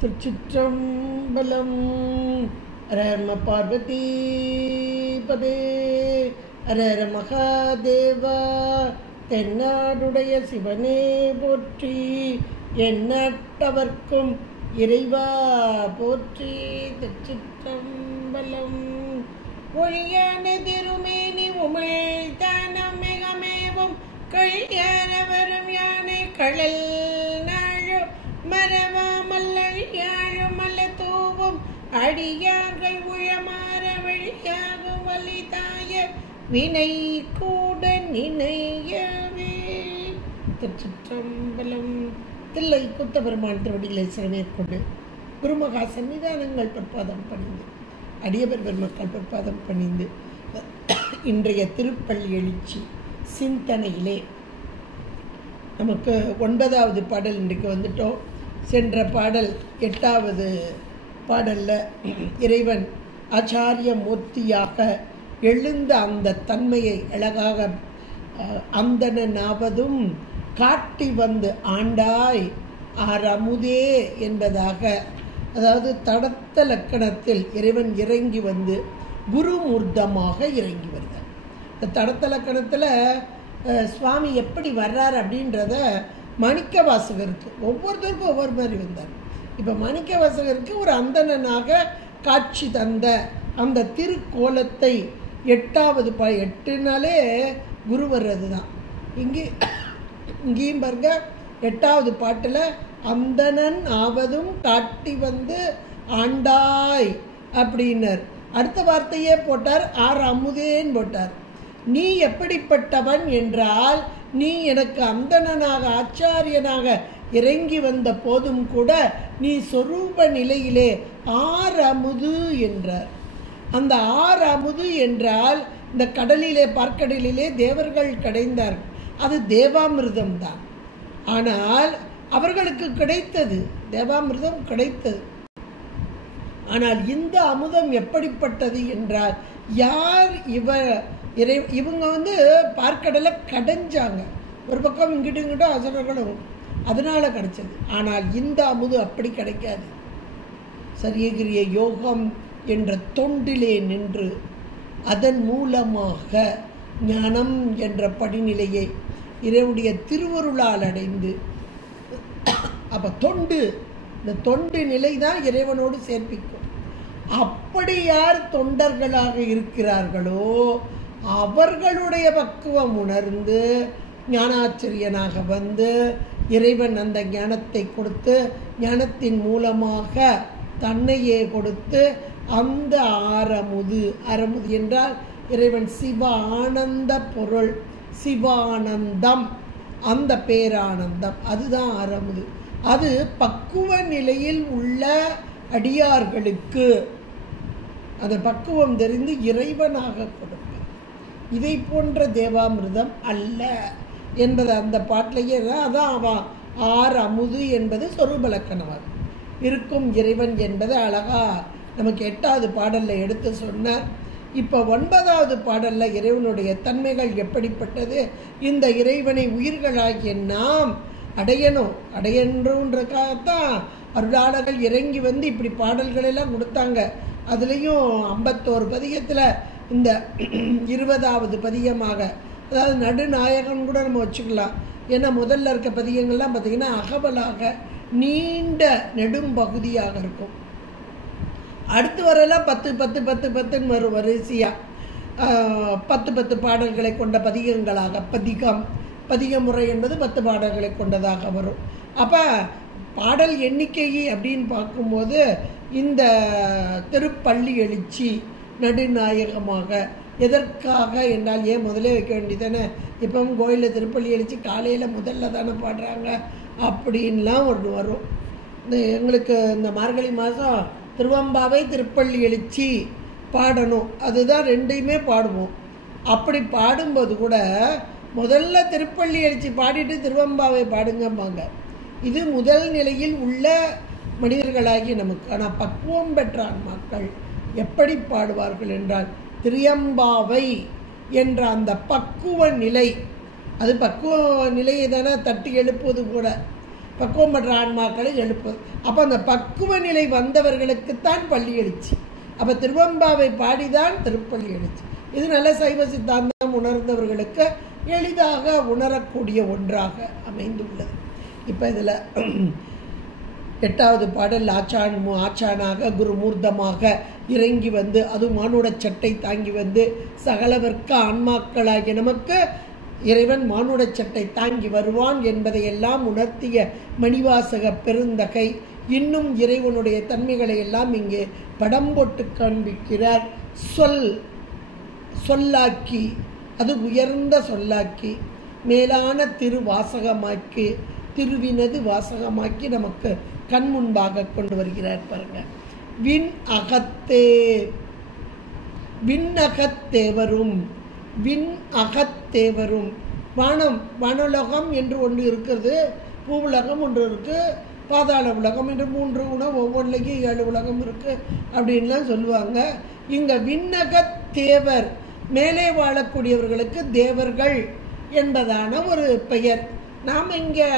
திருச்சிற்றம்பலம். அரஹர பார்வதி பதே. அரஹர மகாதேவா. தென்னாடுடைய சிவனே போற்றி. எந்நாட்டவர்க்கும் இறைவா போற்றி. திருச்சிற்றம்பலம். ஒழியான திருமேனி உமிழ்தானம் மிகமேவும் கழியாரவரும் யானை கடல் நாழும் மரவாமல்லழியாழும் மல்ல தூவும் அடியார்கள் உழமாற வழியாகும் வலிதாய வினை கூட நினையவே. திருச்சிற்றம்பலம். தில்லை குத்தபெருமான் திருவடிகளை சிறமேற்கொண்டு குருமகா சன்னிதானங்கள் பொற்பாதம் பணிந்து அடியவர் பெருமக்கள் பொற்பாதம் பணிந்து இன்றைய திருப்பள்ளி எழுச்சி சிந்தனையிலே நமக்கு 9வது பாடல் இன்றைக்கு வந்துட்டோம். சென்ற பாடல் 8வது பாடலில் இறைவன் ஆச்சாரிய மூர்த்தியாக எழுந்த அந்த தன்மையை அழகாக அந்தனாவதும் காட்டி வந்து ஆண்டாய் ஆரமுதே என்பதாக, அதாவது தடத்த லக்கணத்தில் இறைவன் இறங்கி வந்து குருமூர்த்தமாக இறங்கி வருகிறார். இந்த தடத்த லக்கணத்தில் சுவாமி எப்படி வர்றார் அப்படின்றத மாணிக்க வாசகருக்கு ஒவ்வொருத்தருக்கும் ஒவ்வொரு மாதிரி வந்தார். இப்போ மாணிக்க வாசகருக்கு ஒரு அந்தணனாக காட்சி தந்த அந்த திருக்கோலத்தை 8வது 8நாலே குரு வர்றது தான். இங்கேயும் பாருங்க 8வது பாட்டில் அந்தணன் ஆவதும் காட்டி வந்து ஆண்டாய் அப்படின்னர். அடுத்த வார்த்தையே போட்டார், ஆர் அமுதேன்னு போட்டார். நீ எப்படிப்பட்டவன் என்றால், நீ எனக்கு அந்தணனாக ஆச்சாரியனாக இறங்கி வந்த போதும் கூட நீ சொரூப நிலையிலே ஆர் அமுது என்றார். அந்த ஆர் அமுது என்றால் இந்த கடலிலே பார்க்கடலிலே தேவர்கள் கடைந்தார்கள், அது தேவாமிர்தம் தான். ஆனால் அவர்களுக்கு கிடைத்தது தேவாமிர்தம் கிடைத்தது. ஆனால் இந்த அமுதம் எப்படிப்பட்டது என்றால், யார் இவங்க வந்து பார்க்கடலை கடைஞ்சாங்க, ஒரு பக்கம் இங்கிட்டு இங்கிட்டும் அசுரர்களும், அதனால கிடைச்சது. ஆனால் இந்த அமுது அப்படி கிடைக்காது. சரியகிரிய யோகம் என்ற தொண்டிலே நின்று அதன் மூலமாக ஞானம் என்ற படிநிலையை இறைவனுடைய திருவருளால் அடைந்து, அப்போ இந்த தொண்டு நிலை தான் இறைவனோடு சேர்ப்பிக்கும். அப்படி யார் தொண்டர்களாக இருக்கிறார்களோ அவர்களுடைய பக்குவம் உணர்ந்து ஞானாச்சரியனாக வந்து இறைவன் அந்த ஞானத்தை கொடுத்து, ஞானத்தின் மூலமாக தன்னையே கொடுத்து, அந்த அறமுது என்றால் இறைவன் சிவ ஆனந்த பொருள், சிவானந்தம், அந்த பேரானந்தம், அதுதான் அறமுது. அது பக்குவ நிலையில் உள்ள அடியார்களுக்கு அந்த பக்குவம் தெரிந்து இறைவனாக கொடுப்பார். இதை போன்ற தேவாமிர்தம் அல்ல என்பது அந்த பாட்டிலேயே அதான் அவன் ஆர் அமுது என்பது சொரூபலக்கணமாக இருக்கும் இறைவன் என்பது அழகா நமக்கு 8வது பாடலில் எடுத்து சொன்னார். இப்போ 9வது பாடலில் இறைவனுடைய தன்மைகள் எப்படிப்பட்டது, இந்த இறைவனை உயிர்களாகிய நாம் அடையணுன்றக்காகத்தான் அருளாளர்கள் இறங்கி வந்து இப்படி பாடல்கள் எல்லாம் கொடுத்தாங்க. அதுலேயும் 51 பதிகத்தில் இந்த 20வது பதிகமாக, அதாவது நடுநாயகன் கூட நம்ம வச்சுக்கலாம். ஏன்னா முதல்ல இருக்க பதிகங்கள்லாம் பார்த்திங்கன்னா அகவலாக நீண்ட நெடும் பகுதியாக இருக்கும். அடுத்து வரலாம் 10 வரும் வரிசையாக 10 பாடல்களை கொண்ட பதிகங்களாக, பதிக முறை என்பது 10 பாடல்களை கொண்டதாக வரும். அப்போ பாடல் எண்ணிக்கை அப்படின்னு பார்க்கும்போது இந்த திருப்பள்ளி எழுச்சி நடுநாயகமாக எதற்காக என்றால், ஏன் முதலே வைக்க வேண்டியதானே, இப்பவும் கோயிலில் திருப்பள்ளி எழுச்சி காலையில் முதல்ல தானே பாடுறாங்க அப்படின்லாம் ஒன்று வரும். எங்களுக்கு இந்த மார்கழி மாதம் திருவம்பாவை திருப்பள்ளி எழுச்சி பாடணும், அதுதான் 2யுமே பாடுவோம். அப்படி பாடும்போது கூட முதல்ல திருப்பள்ளி எழுச்சி பாடிட்டு திருவம்பாவை பாடுங்கம்பாங்க. இது முதல் நிலையில் உள்ள மனிதர்களாகி நமக்கு. ஆனால் பக்குவம் பெற்ற மக்கள் எப்படி பாடுவார்கள் என்றால், திரியம்பாவை என்ற அந்த பக்குவ நிலை, அது பக்குவ நிலையை தானே தட்டி எழுப்புவது கூட. பக்குவம் பெற்ற ஆன்மாக்களை எழுப்புவது. அப்போ அந்த பக்குவ நிலை வந்தவர்களுக்குத்தான் பள்ளி எழுச்சி. அப்போ திருவெம்பாவை பாடிதான் திருப்பள்ளி எழுச்சி. இது நல்ல சைவ சித்தாந்தம் உணர்ந்தவர்களுக்கு எளிதாக உணரக்கூடிய ஒன்றாக அமைந்துள்ளது. இப்போ இதில் 8வது பாடல் ஆச்சானாக குருமூர்த்தமாக இறங்கி வந்து, அது மானுட சட்டை தாங்கி வந்து, சகலவர்க்க ஆன்மாக்களாகிய நமக்கு இறைவன் மானுட சட்டை தாங்கி வருவான் என்பதையெல்லாம் உணர்த்திய மணிவாசக பெருந்தகை இன்னும் இறைவனுடைய தன்மைகளை எல்லாம் இங்கே படம் போட்டு காண்பிக்கிறார். சொல்லாக்கி, அது உயர்ந்த சொல்லாக்கி, மேலான திருவாசகமாக்கி, திருவினது வாசகமாக்கி நமக்கு கண் முன்பாக கொண்டு வருகிறார். பாருங்க, விண்ணகத்தேவரும் வானலோகம் என்று ஒன்று இருக்கிறது, பூவுலகம் ஒன்று இருக்குது, பாதாள உலகம் என்று 3 ஒவ்வொன்றிலையும் 7 உலகம் இருக்குது அப்படின்லாம் சொல்லுவாங்க. இங்கே விண்ணகத்தேவர், மேலே வாழக்கூடியவர்களுக்கு தேவர்கள் என்பதான ஒரு பெயர். நாம் இங்கே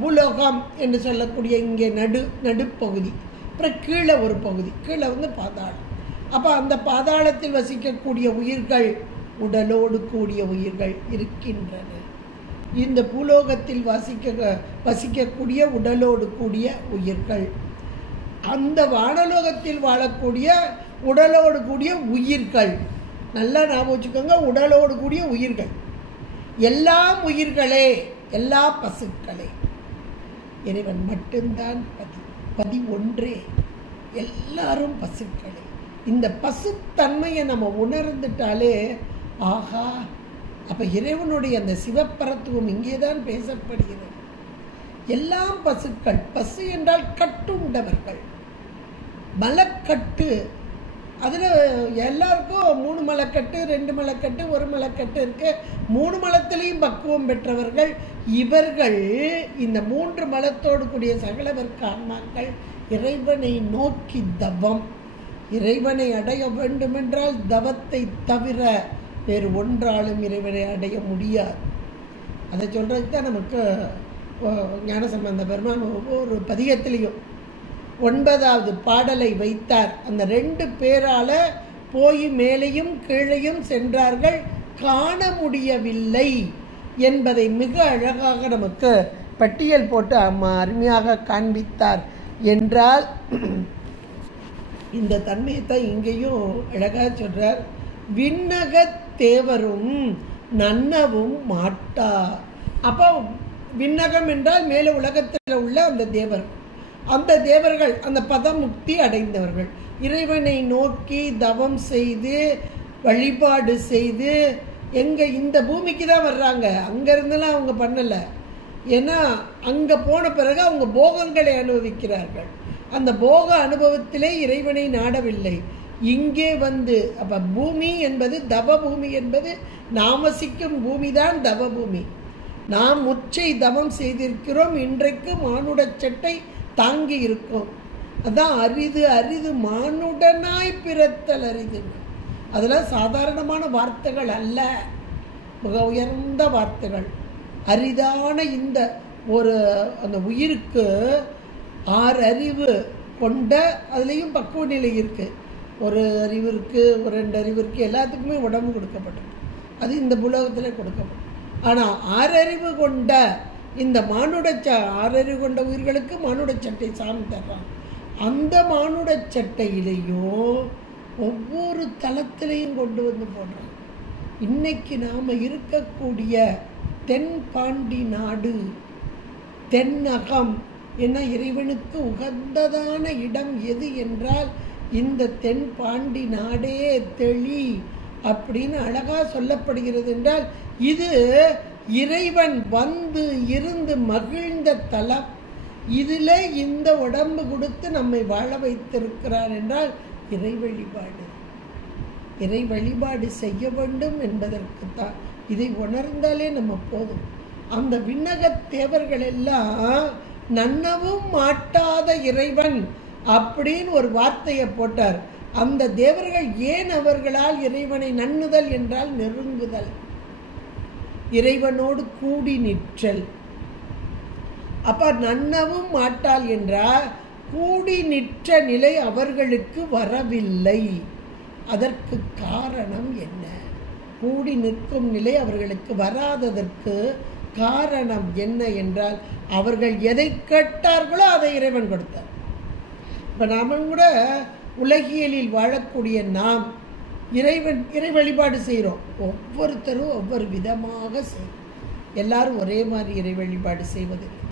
பூலோகம் என்று சொல்லக்கூடிய இங்கே நடுப்பகுதி, அப்புறம் கீழே ஒரு பகுதி, கீழே வந்து பாதாளம். அப்போ அந்த பாதாளத்தில் வசிக்கக்கூடிய உயிர்கள், உடலோடு கூடிய உயிர்கள் இருக்கின்றன. இந்த பூலோகத்தில் வசிக்கக்கூடிய உடலோடு கூடிய உயிர்கள், அந்த வானலோகத்தில் வாழக்கூடிய உடலோடு கூடிய உயிர்கள், நல்லா ஞாபகம் வச்சுக்கோங்க, உடலோடு கூடிய உயிர்கள், எல்லாம் உயிர்களே, எல்லா பசுக்களே, இறைவன் மட்டும்தான் பதி ஒன்றே, எல்லாரும் பசுக்களே. இந்த பசுத்தன்மையை நம்ம உணர்ந்துட்டாலே ஆஹா, அப்போ இறைவனுடைய அந்த சிவப்பரத்துவம் இங்கே தான் பேசப்படுகிறது. எல்லாம் பசுக்கள். பசு என்றால் கட்டு உண்டவர்கள், மலக்கட்டு. அதில் எல்லாருக்கும் 3 மலக்கட்டு, 2 மலக்கட்டு, 1 மலக்கட்டு இருக்கு. 3 மலத்திலையும் பக்குவம் பெற்றவர்கள் இவர்கள். இந்த 3 மலத்தோடு கூடிய சகலவர்க்க ஆன்மாக்கள் இறைவனை நோக்கி தவம், இறைவனை அடைய வேண்டுமென்றால் தவத்தை தவிர வேறு ஒன்றாலும் இறைவனை அடைய முடியாது. அதை சொல்கிறதுக்கு தான் நமக்கு ஞானசம்பந்த பெருமான் ஒவ்வொரு பதிகத்திலையும் 9வது பாடலை வைத்தார். அந்த 2 பேரால போய் மேலேயும் கீழையும் சென்றார்கள், காண முடியவில்லை என்பதை மிக அழகாக நமக்கு பட்டியல் போட்டு அருமையாக காண்பித்தார். என்றால் இந்த தன்மையத்தை இங்கேயும் அழகாக சொல்றார். விண்ணகத்தேவரும் நன்னவும் மாட்டா. அப்போ விண்ணகம் என்றால் மேலே உலகத்தில் உள்ள அந்த தேவர், அந்த தேவர்கள் அந்த பதமுக்தி அடைந்தவர்கள், இறைவனை நோக்கி தவம் செய்து வழிபாடு செய்து இந்த பூமிக்கு தான் வர்றாங்க. அங்கேருந்தெல்லாம் அவங்க பண்ணலை. ஏன்னா அங்கே போன பிறகு அவங்க போகங்களை அனுபவிக்கிறார்கள். அந்த போக அனுபவத்திலே இறைவனை நாடவில்லை. இங்கே வந்து அப்போ பூமி என்பது தவ பூமி என்பது நாம் வசிக்கும் பூமி தான் தவ பூமி. நாம் முச்சை தவம் செய்திருக்கிறோம். இன்றைக்கு மானுட சட்டை தாங்கி இருக்கோம். அதான் அரிது அரிது மானுடனாய் பிறத்தல் அரிது. அதெல்லாம் சாதாரணமான வார்த்தைகள் அல்ல, மிக உயர்ந்த வார்த்தைகள். அரிதான இந்த ஒரு அந்த உயிருக்கு 6 அறிவு கொண்ட, அதுலேயும் பக்குவ நிலை இருக்குது. ஒரு அறிவு இருக்குது, ஒரு 2 அறிவு இருக்குது, எல்லாத்துக்குமே உடம்பு கொடுக்கப்பட்டது. அது இந்த புலகத்தில் கொடுக்கப்படும். ஆனால் 6 அறிவு கொண்ட இந்த 6 அறிவு கொண்ட உயிர்களுக்கு மானுட சட்டை சாமி தர்றான். அந்த மானுட சட்டையிலையும் ஒவ்வொரு தளத்திலையும் கொண்டு வந்து போடுறான். இன்னைக்கு நாம் இருக்கக்கூடிய தென்பாண்டி நாடு, தென்னகம் என்ன, இறைவனுக்கு உகந்ததான இடம் எது என்றால் இந்த தென்பாண்டி நாடே தெளி அப்படின்னு அழகா சொல்லப்படுகிறது. என்றால் இது இறைவன் வந்து இருந்து மகிழ்ந்த தலம். இதில் இந்த உடம்பு கொடுத்து நம்மை வாழ வைத்திருக்கிறார் என்றால் இறை வழிபாடு, இறை வழிபாடு செய்ய வேண்டும் என்பதற்குத்தான். இதை உணர்ந்தாலே நம்ம போதும். அந்த விண்ணகத் தேவர்கள் எல்லாம் நன்னவும் மாட்டாத இறைவன் அப்படின்னு ஒரு வார்த்தையை போட்டார். அந்த தேவர்கள் ஏன் அவர்களால் இறைவனை நன்னுதல் என்றால் நெருங்குதல், இறைவனோடு கூடி நிற்றல். அப்போ நன்னவும் மாட்டாள் என்றால் கூடி நிற்ற நிலை அவர்களுக்கு வரவில்லை. அதற்கு காரணம் என்ன? கூடி நிற்கும் நிலை அவர்களுக்கு வராததற்கு காரணம் என்ன என்றால் அவர்கள் எதை கேட்டார்களோ அதை இறைவன் கொடுத்தார். இப்போ நாம கூட உலகியலில் வாழக்கூடிய நாம் இறை வழிபாடு செய்கிறோம். ஒவ்வொருத்தரும் ஒவ்வொரு விதமாக செய்கிறோம். எல்லாரும் ஒரே மாதிரி இறை வழிபாடு செய்வதில்லை.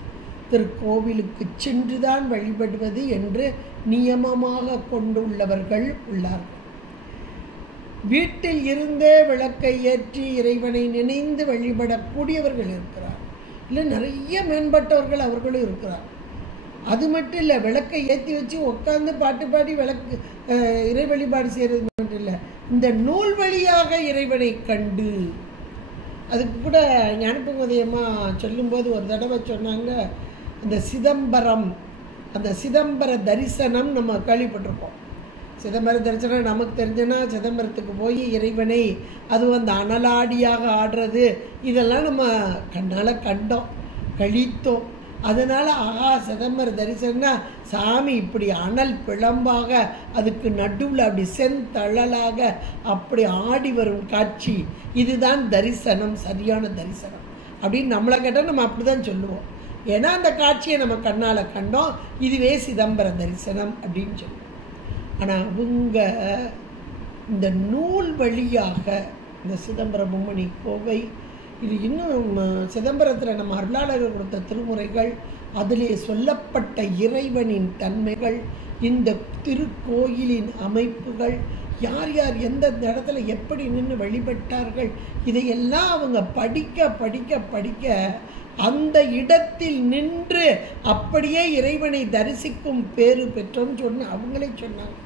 திருக்கோவிலுக்கு சென்றுதான் வழிபடுவது என்று நியமமாக கொண்டுள்ளவர்கள் உள்ளார்கள். வீட்டில் இருந்தே விளக்கை ஏற்றி இறைவனை நினைந்து வழிபடக்கூடியவர்கள் இருக்கிறார். இல்லை நிறைய மேம்பட்டவர்கள் அவர்களும் இருக்கிறார். அது மட்டும் இல்லை, விளக்கை ஏற்றி வச்சு உட்காந்து பாட்டு பாடி விளக்கு இறை வழிபாடு செய்கிறது மட்டும் இல்லை, இந்த நூல் வழியாக இறைவனை கண்டு. அதுக்கு கூட ஞானபங்கோதயமாக சொல்லும்போது ஒரு தடவை சொன்னாங்க, அந்த சிதம்பர தரிசனம் நம்ம கேள்விப்பட்டிருப்போம். சிதம்பர தரிசனம் நமக்கு தெரிஞ்சுன்னா சிதம்பரத்துக்கு போய் இறைவனை அதுவும் அந்த அனலாடியாக ஆடுறது இதெல்லாம் நம்ம கண்ணால் கண்டோம், கழித்தோம். அதனால் ஆஹா சிதம்பர தரிசனம்னா சாமி இப்படி அனல் பிழம்பாக அதுக்கு நடுவில் அப்படி செந்தழலாக அப்படி ஆடி வரும் காட்சி, இதுதான் தரிசனம், சரியான தரிசனம் அப்படின்னு நம்மளை கேட்டால் நம்ம அப்படி தான் சொல்லுவோம். ஏன்னா அந்த காட்சியை நம்ம கண்ணால் கண்டோம், இதுவே சிதம்பர தரிசனம் அப்படின்னு சொல்லுவோம். ஆனால் அவங்க இந்த நூல் வழியாக இந்த சிதம்பர மும்மணி கோவை, இது இன்னும் சிதம்பரத்தில் நம்ம அருளாளர்கள் கொடுத்த திருமுறைகள், அதிலே சொல்லப்பட்ட இறைவனின் தன்மைகள், இந்த திருக்கோயிலின் அமைப்புகள், யார் யார் எந்த இடத்துல எப்படி நின்று வழிபட்டார்கள், இதையெல்லாம் அவங்க படிக்க படிக்க படிக்க அந்த இடத்தில் நின்று அப்படியே இறைவனை தரிசிக்கும் பேறு பெற்றோன்னு சொன்ன அவங்களே சொன்னாங்க.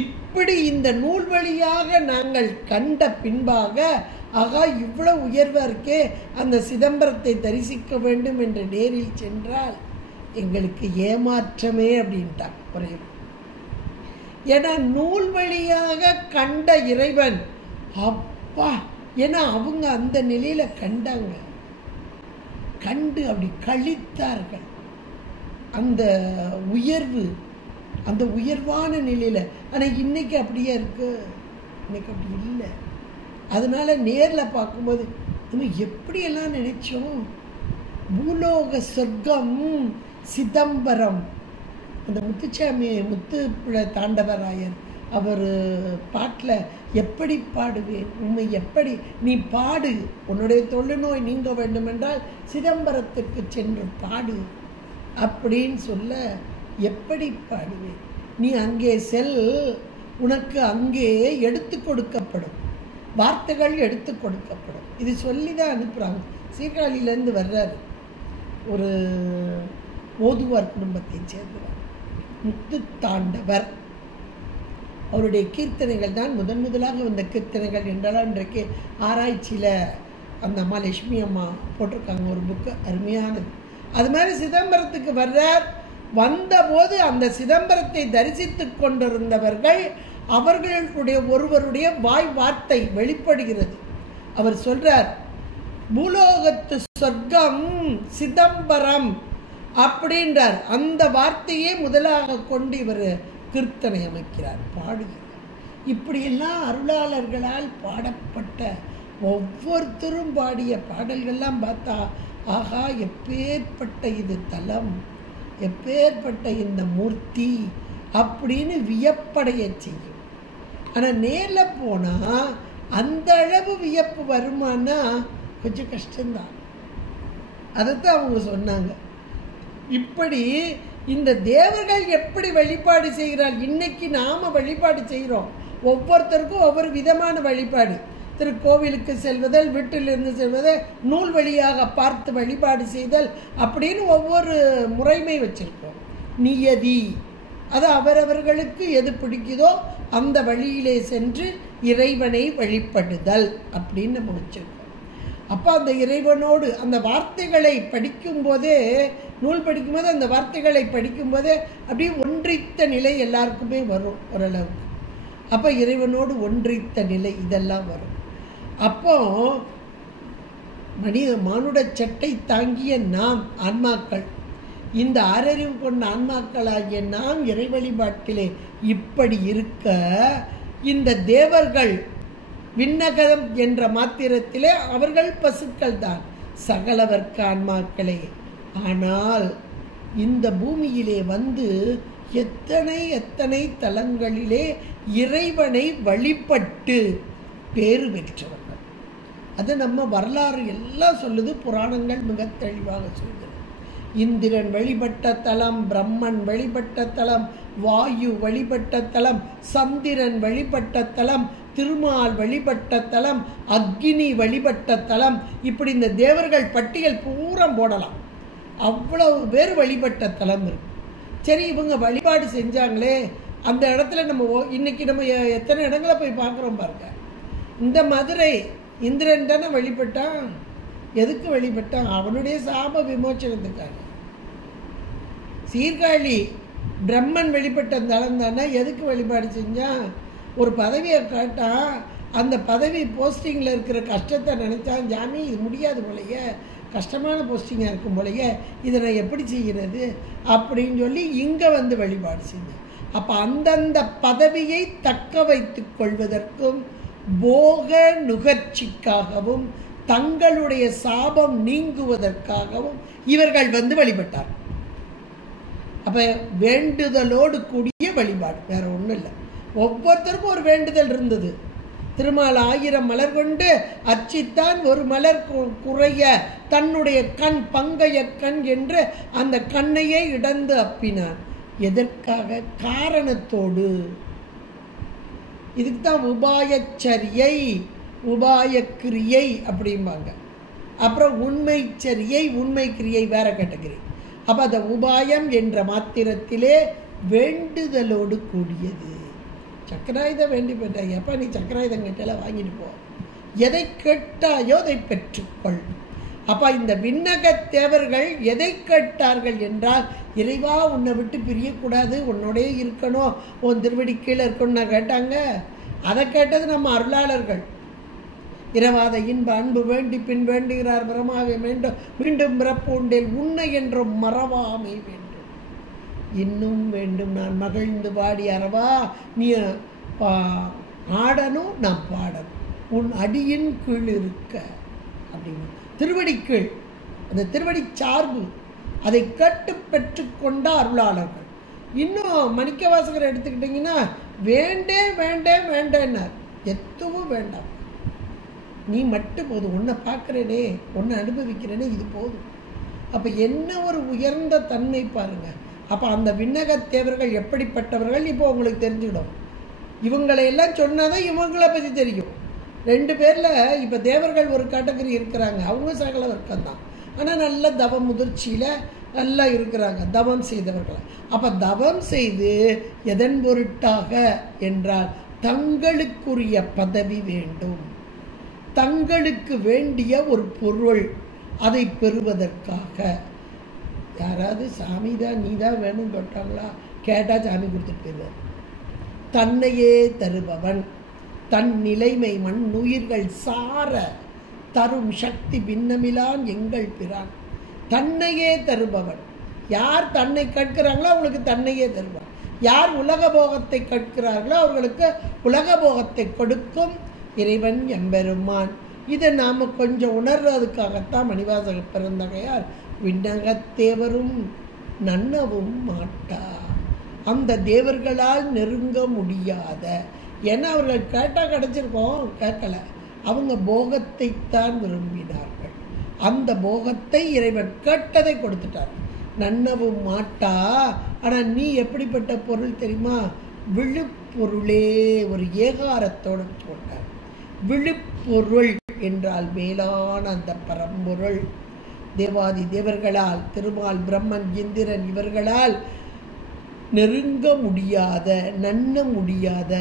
இப்படி இந்த நூல் வழியாக நாங்கள் கண்ட பின்பாக ஆகா இவ்வளவு உயர்வாக இருக்கே, அந்த சிதம்பரத்தை தரிசிக்க வேண்டும் என்று நேரில் சென்றால் எங்களுக்கு ஏமாற்றமே அப்படின்ட்டாங்க குறையும். ஏன்னா நூல் வழியாக கண்ட இறைவன் அப்பா, ஏன்னா அவங்க அந்த நிலையில கண்டாங்க, கண்டு அப்படி கழித்தார்கள். அந்த உயர்வு, அந்த உயர்வான நிலையில. ஆனால் இன்னைக்கு அப்படியே இருக்கு, இன்னைக்கு அப்படி இல்லை. அதனால நேரில் பார்க்கும்போது நம்ம எப்படியெல்லாம் நினைச்சோம், பூலோக சொர்க்கம் சிதம்பரம். அந்த முத்துப்பிள்ளை தாண்டவராயர் அவர் பாட்டில் எப்படி பாடுவேன் உண்மை, எப்படி நீ பாடு, உன்னுடைய தொழுநோய் நீங்க வேண்டுமென்றால் சிதம்பரத்துக்கு சென்று பாடு அப்படின்னு சொல்ல, எப்படி பாடுவேன், நீ அங்கே செல், உனக்கு அங்கே எடுத்து கொடுக்கப்படும், வார்த்தைகள் எடுத்து கொடுக்கப்படும். இது சொல்லி தான் அனுப்புகிறாங்க. சீர்காழியிலேருந்து வர்றாரு ஒரு ஓதுவார் குடும்பத்தை சேர்ந்தவர் முத்து தாண்டவர். அவருடைய கீர்த்தனைகள் தான் முதலாக வந்த கீர்த்தனைகள் என்றாலும் இன்றைக்கு ஆராய்ச்சியில் அந்த அம்மா லட்சுமி அம்மா போட்டிருக்காங்க ஒரு புக்கு, அருமையானது. அது மாதிரி சிதம்பரத்துக்கு வர்றார். வந்தபோது அந்த சிதம்பரத்தை தரிசித்து கொண்டிருந்தவர்கள் அவர்களுடைய ஒருவருடைய வாய் வார்த்தை வெளிப்படுகிறது. அவர் சொல்றார், பூலோகத்து சொர்க்கம் சிதம்பரம் அப்படின்றார். அந்த வார்த்தையே முதலாக கொண்டு இவர் கீர்த்தனை அமைக்கிறார், பாடுகிறார். இப்படியெல்லாம் அருளாளர்களால் பாடப்பட்ட ஒவ்வொருத்தரும் பாடிய பாடல்கள்லாம் பார்த்தா ஆகா எப்பேற்பட்ட இது தலம், எப்பேற்பட்ட இந்த மூர்த்தி அப்படின்னு வியப்படைய செய்யும். ஆனால் நேரில் போனால் அந்த அளவு வியப்பு வருமானா கொஞ்சம் கஷ்டம்தான். அதைத்தான் அவங்க சொன்னாங்க. இப்படி இந்த தேவர்கள் எப்படி வழிபாடு செய்கிறார், இன்னைக்கு நாம வழிபாடு செய்கிறோம். ஒவ்வொருத்தருக்கும் ஒவ்வொரு விதமான வழிபாடு. திருக்கோவிலுக்கு செல்வதல், வீட்டிலிருந்து செல்வதல், நூல் வழியாக பார்த்து வழிபாடு செய்தல் அப்படின்னு ஒவ்வொரு முறைமை வச்சிருக்கோம். நியதி, அது அவரவர்களுக்கு எது பிடிக்குதோ அந்த வழியிலே சென்று இறைவனை வழிபடுதல் அப்படின்னு நம்ம வச்சிருக்கோம். அப்போ அந்த இறைவனோடு அந்த வார்த்தைகளை படிக்கும்போதே, நூல் படிக்கும்போது அந்த வார்த்தைகளை படிக்கும்போதே அப்படியே ஒன்றித்த நிலை எல்லாருக்குமே வரும் ஓரளவுக்கு. அப்போ இறைவனோடு ஒன்றித்த நிலை இதெல்லாம் வரும். அப்போ மானுட சட்டை தாங்கிய நாம் ஆன்மாக்கள், இந்த ஆறறிவு கொண்ட ஆன்மாக்களாகிய நாம் இறை வழிபாட்டிலே இப்படி இருக்க, இந்த தேவர்கள் விண்ணகம் என்ற மாத்திரத்திலே அவர்கள் பசுக்கள் தான், சகலவர்க்க ஆன்மாக்களே. ஆனால் இந்த பூமியிலே வந்து எத்தனை எத்தனை தலங்களிலே இறைவனை வழிபட்டு பேறு பெற்றவர்கள். அது நம்ம வரலாறு எல்லாம் சொல்லுது, புராணங்கள் மிக தெளிவாக சொல்லுது. இந்திரன் வழிபட்ட தலம், பிரம்மன் வழிபட்ட தலம், வாயு வழிபட்ட தலம், சந்திரன் வழிபட்ட தலம், திருமால் வழிபட்ட தலம், அக்னி வழிபட்ட தலம், இப்படி இந்த தேவர்கள் பட்டியல் பூரா போடலாம். அவ்வளவு பேர் வழிபட்ட தலம் இருக்கு. சரி, இவங்க வழிபாடு செஞ்சாங்களே, அந்த இடத்துல நம்ம இன்னைக்கு நம்ம எத்தனை இடங்களை போய் பார்க்குறோம் பாருங்க. இந்த மதுரை இந்திரன் தானே வழிபட்டான். எதுக்கு வழிபட்டான்? அவனுடைய சாப விமோச்சனத்துக்காக. சீர்காழி பிரம்மன் வழிபட்ட தலம் தானே. எதுக்கு வழிபாடு செஞ்சான்? ஒரு பதவியை கேட்டான், அந்த பதவி போஸ்டிங்கில் இருக்கிற கஷ்டத்தை நினைச்சான். ஜாமி இது முடியாது போலையே, கஷ்டமான போஸ்டிங்காக இருக்கும் போலையே, இதை நான் எப்படி செய்கிறது அப்படின்னு சொல்லி இங்கே வந்து வழிபாடு செஞ்சேன். அப்போ அந்தந்த பதவியை தக்க வைத்து கொள்வதற்கும் போக நுகர்ச்சிக்காகவும் தங்களுடைய சாபம் நீங்குவதற்காகவும் இவர்கள் வந்து வழிபட்டார். அப்போ வேண்டுதலோடு கூடிய வழிபாடு, வேற ஒன்றும் இல்லை. ஒவ்வொருத்தருக்கும் ஒரு வேண்டுதல் இருந்தது. திருமால் 1000 மலர் கொண்டு அச்சித்தான், ஒரு மலர் குறைய தன்னுடைய கண் பங்கைய கண் என்று அந்த கண்ணையே இடந்து அப்பினான். எதற்காக? காரணத்தோடு. இதுக்கு தான் உபாயச்சரியை, உபாயக்கிரியை அப்படிம்பாங்க. அப்புறம் உண்மை சரியை, உண்மை கிரியை வேற கேட்டகரி. அப்போ அந்த உபாயம் என்ற மாத்திரத்திலே வேண்டுதலோடு கூடியது. சக்கராயுதம் வேண்டி பெற்றாய், எப்போ நீ சக்கராயுதம் கேட்டால வாங்கிட்டு போ, எதை கேட்டாயோ அதை பெற்றுக்கொள். அப்போ இந்த விண்ணக தேவர்கள் எதை கேட்டார்கள் என்றால், இறைவா உன்னை விட்டு பிரியக்கூடாது, உன்னோடே இருக்கணும், உன் திருவடி கீழே இருக்கணும்னு கேட்டாங்க. அதை கேட்டது நம்ம அருளாளர்கள். இரவாத இன்ப அன்பு வேண்டி பின் வேண்டுகிறார் பிரமாவே வேண்டும், மீண்டும் பிறப்பூண்டேல் உன்னை என்றும் மறவாமை வேண்டும், இன்னும் வேண்டும் நான் மகிழ்ந்து பாடி அறவா நீ ஆடணும் நான் பாடணும், உன் அடியின் கீழ் இருக்க அப்படின்னு. திருவடி கீழ், அந்த திருவடி சார்பு, அதை கட்டு பெற்றுக்கொண்ட அருளாளர்கள். இன்னும் மணிக்கவாசகர் எடுத்துக்கிட்டிங்கன்னா வேண்டே வேண்டே வேண்டேன்னார். எதுவும் வேண்டாம், நீ மட்டும் போதும், உன்னை பார்க்குறேனே, உன்னை அனுபவிக்கிறேனே, இது போதும். அப்போ என்ன ஒரு உயர்ந்த தன்மை பாருங்க. அப்போ அந்த விண்ணகத்தேவர்கள் எப்படிப்பட்டவர்கள் இப்போ உங்களுக்கு தெரிஞ்சுக்கிடும். இவங்களை எல்லாம் சொன்னாதான் இவங்களை பற்றி தெரியும். 2 பேரில் இப்போ தேவர்கள் ஒரு கேட்டகரி இருக்கிறாங்க, அவங்க சகல வர்க்கம்தான். ஆனால் நல்ல தவ முதிர்ச்சியில் நல்லா இருக்கிறாங்க, தவம் செய்தவர்கள். அப்போ தவம் செய்து எதன் பொருட்டாக என்றால் தங்களுக்குரிய பதவி வேண்டும், தங்களுக்கு வேண்டிய ஒரு பொருள், அதை பெறுவதற்காக. யாராவது சாமி தான் நீ தான் வேணும்னு கேட்டாங்களா? கேட்டால் சாமி கொடுத்துட்டு போயிடுவார். தன்னையே தருபவன், தன் நிலைமை மண்ணுயிர்கள் சார தரும் சக்தி பின்னமிலான் எங்கள் பிரான். தன்னையே தருபவன். யார் தன்னை கேட்கிறாங்களோ அவங்களுக்கு தன்னையே தருவான். யார் உலக போகத்தை கேட்கிறார்களோ அவர்களுக்கு உலக போகத்தை கொடுக்கும் இறைவன் எம்பெருமான். இதை நாம் கொஞ்சம் உணர்றதுக்காகத்தான் மணிவாசகர் பிறந்தகையார் விண்ணகத்தேவரும் நன்னவும் மாட்டா, அந்த தேவர்களால் நெருங்க முடியாத. ஏன்னா அவர்கள் கேட்டால் கிடச்சிருக்கோம், கேட்கல. அவங்க போகத்தைத்தான் விரும்பினார்கள். அந்த போகத்தை இறைவன் கேட்டதை கொடுத்துட்டார். நன்னவும் மாட்டா. ஆனால் நீ எப்படிப்பட்ட பொருள் தெரியுமா? விழுப்பொருளே, ஒரு ஏகாரத்தோடு போட்டார். விழுப்பொருள் என்றால் மேலான அந்த பரம்பொருள். தேவாதி தேவர்களால், திருமால் பிரம்மன் இந்திரன் இவர்களால் நெருங்க முடியாத, நன்ன முடியாத.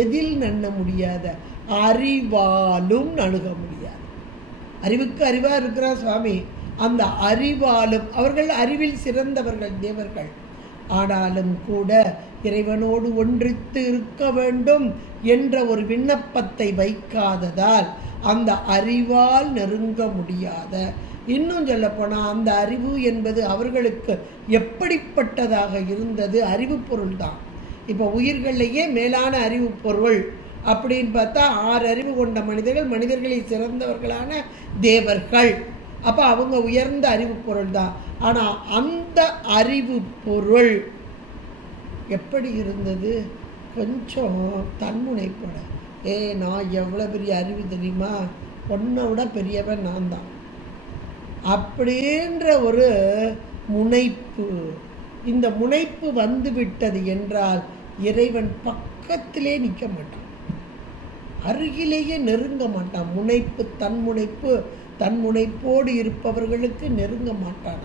எதில் நன்ன முடியாத? அறிவாலும் அணுக முடியாது. அறிவுக்கு அறிவாக இருக்கிறார் சுவாமி. அந்த அறிவாலும், அவர்கள் அறிவில் சிறந்தவர்கள் தேவர்கள். ஆனாலும் கூட இறைவனோடு ஒன்றித்து இருக்க வேண்டும் என்ற ஒரு விண்ணப்பத்தை வைக்காததால் அந்த அறிவால் நெருங்க முடியாத, இன்னும் சொல்லப்போனால் அந்த அறிவு என்பது அவர்களுக்கு எப்படிப்பட்டதாக இருந்தது? அறிவு பொருள் தான். இப்போ உயிர்களையே மேலான அறிவு பொருள் அப்படின்னு பார்த்தா 6 அறிவு கொண்ட மனிதர்கள், மனிதர்களில் சிறந்தவர்களான தேவர்கள். அப்போ அவங்க உயர்ந்த அறிவு பொருள் தான். ஆனால் அந்த அறிவு பொருள் எப்படி இருந்தது? கொஞ்சம் தன்முனைப்போட, நான் எவ்வளோ பெரிய அறிவு தெரியுமா, உன்னை விட பெரியவன் நான் தான் அப்படின்ற ஒரு முனைப்பு. இந்த முனைப்பு வந்து விட்டது என்றால் இறைவன் பக்கத்திலே நிற்க மாட்டான், அருகிலேயே நெருங்க மாட்டான். முனைப்பு, தன்முனைப்போடு இருப்பவர்களுக்கு நெருங்க மாட்டான்.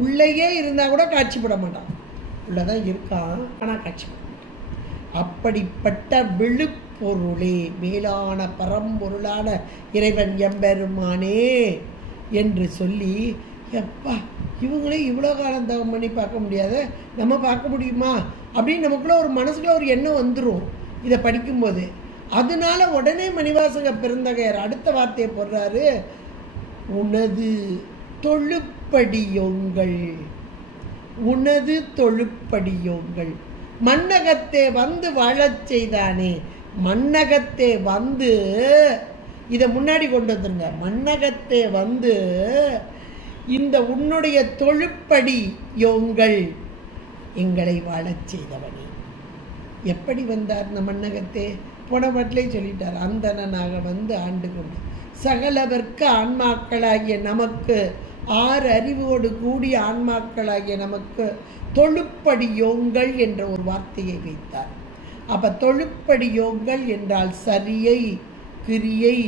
உள்ளேயே இருந்தால் கூட காட்சிப்பட மாட்டான். உள்ளதான் இருக்கான், ஆனால் காட்சிப்பட மாட்டான். அப்படிப்பட்ட விழுப்பொருளே, மேலான பரம்பொருளான இறைவன் எம்பெருமானே என்று சொல்லி, எப்பா இவங்களே இவ்வளோ காலம் தவம் பண்ணி பார்க்க முடியாத, நம்ம பார்க்க முடியுமா அப்படின்னு நமக்குள்ள ஒரு மனசுக்குள்ள ஒரு எண்ணம் வந்துடும் இதை படிக்கும்போது. அதனால உடனே மணிவாசக பெருந்தகையார் அடுத்த வார்த்தையை போடுறாரு, உனது தொழுப்படியோங்கள், உனது தொழுப்படியோங்கள். மன்னகத்தே வந்து வாழச் செய்தானே, மன்னகத்தே வந்து, இதை முன்னாடி கொண்டு வந்துருங்க, மன்னகத்தே வந்து இந்த உன்னுடைய தொழுப்படி யோங்கள் எங்களை வாழச் செய்தவனே. எப்படி வந்தார் இந்த மன்னகத்தே? போன பாட்டிலே சொல்லிட்டார், அந்தணனாக வந்து ஆண்டு கொண்டு சகலவர்க்கு ஆன்மாக்களாகிய நமக்கு, 6 அறிவோடு கூடிய ஆன்மாக்களாகிய நமக்கு தொழுப்படியோங்கள் என்ற ஒரு வார்த்தையை வைத்தார். அப்ப தொழுப்படியோங்கள் என்றால் சரியை, கிரியை,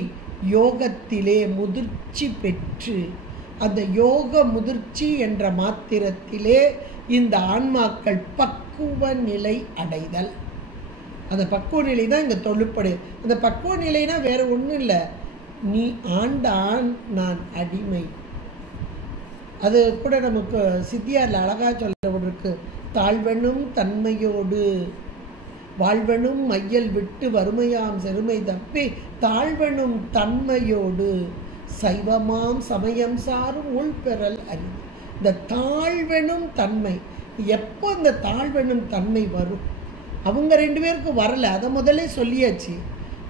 யோகத்திலே முதிர்ச்சி பெற்று, அந்த யோக முதிர்ச்சி என்ற மாத்திரத்திலே இந்த ஆன்மாக்கள் பக்குவ நிலை அடைதல். அந்த பக்குவ நிலை தான் இங்கே தொழுப்படு. அந்த பக்குவ நிலைனா வேற ஒன்றும் இல்லை, நீ ஆண்டான் நான் அடிமை. அது கூட நமக்கு சித்தியாரில் அழகா சொல்லப்பட்டிருக்கு, தாழ்வனும் தன்மையோடு வாழ்வனும் மையல் விட்டு வறுமையாம் செருமை தப்பி தாழ்வனும் தன்மையோடு சைவமாம் சமயம் சாரும் உள்பெறல் அறிவு. இந்த தாழ்வனும் தன்மை, எப்போ இந்த தாழ்வனும் தன்மை வரும்? அவங்க 2 பேருக்கும் வரல, அதை முதலே சொல்லியாச்சு.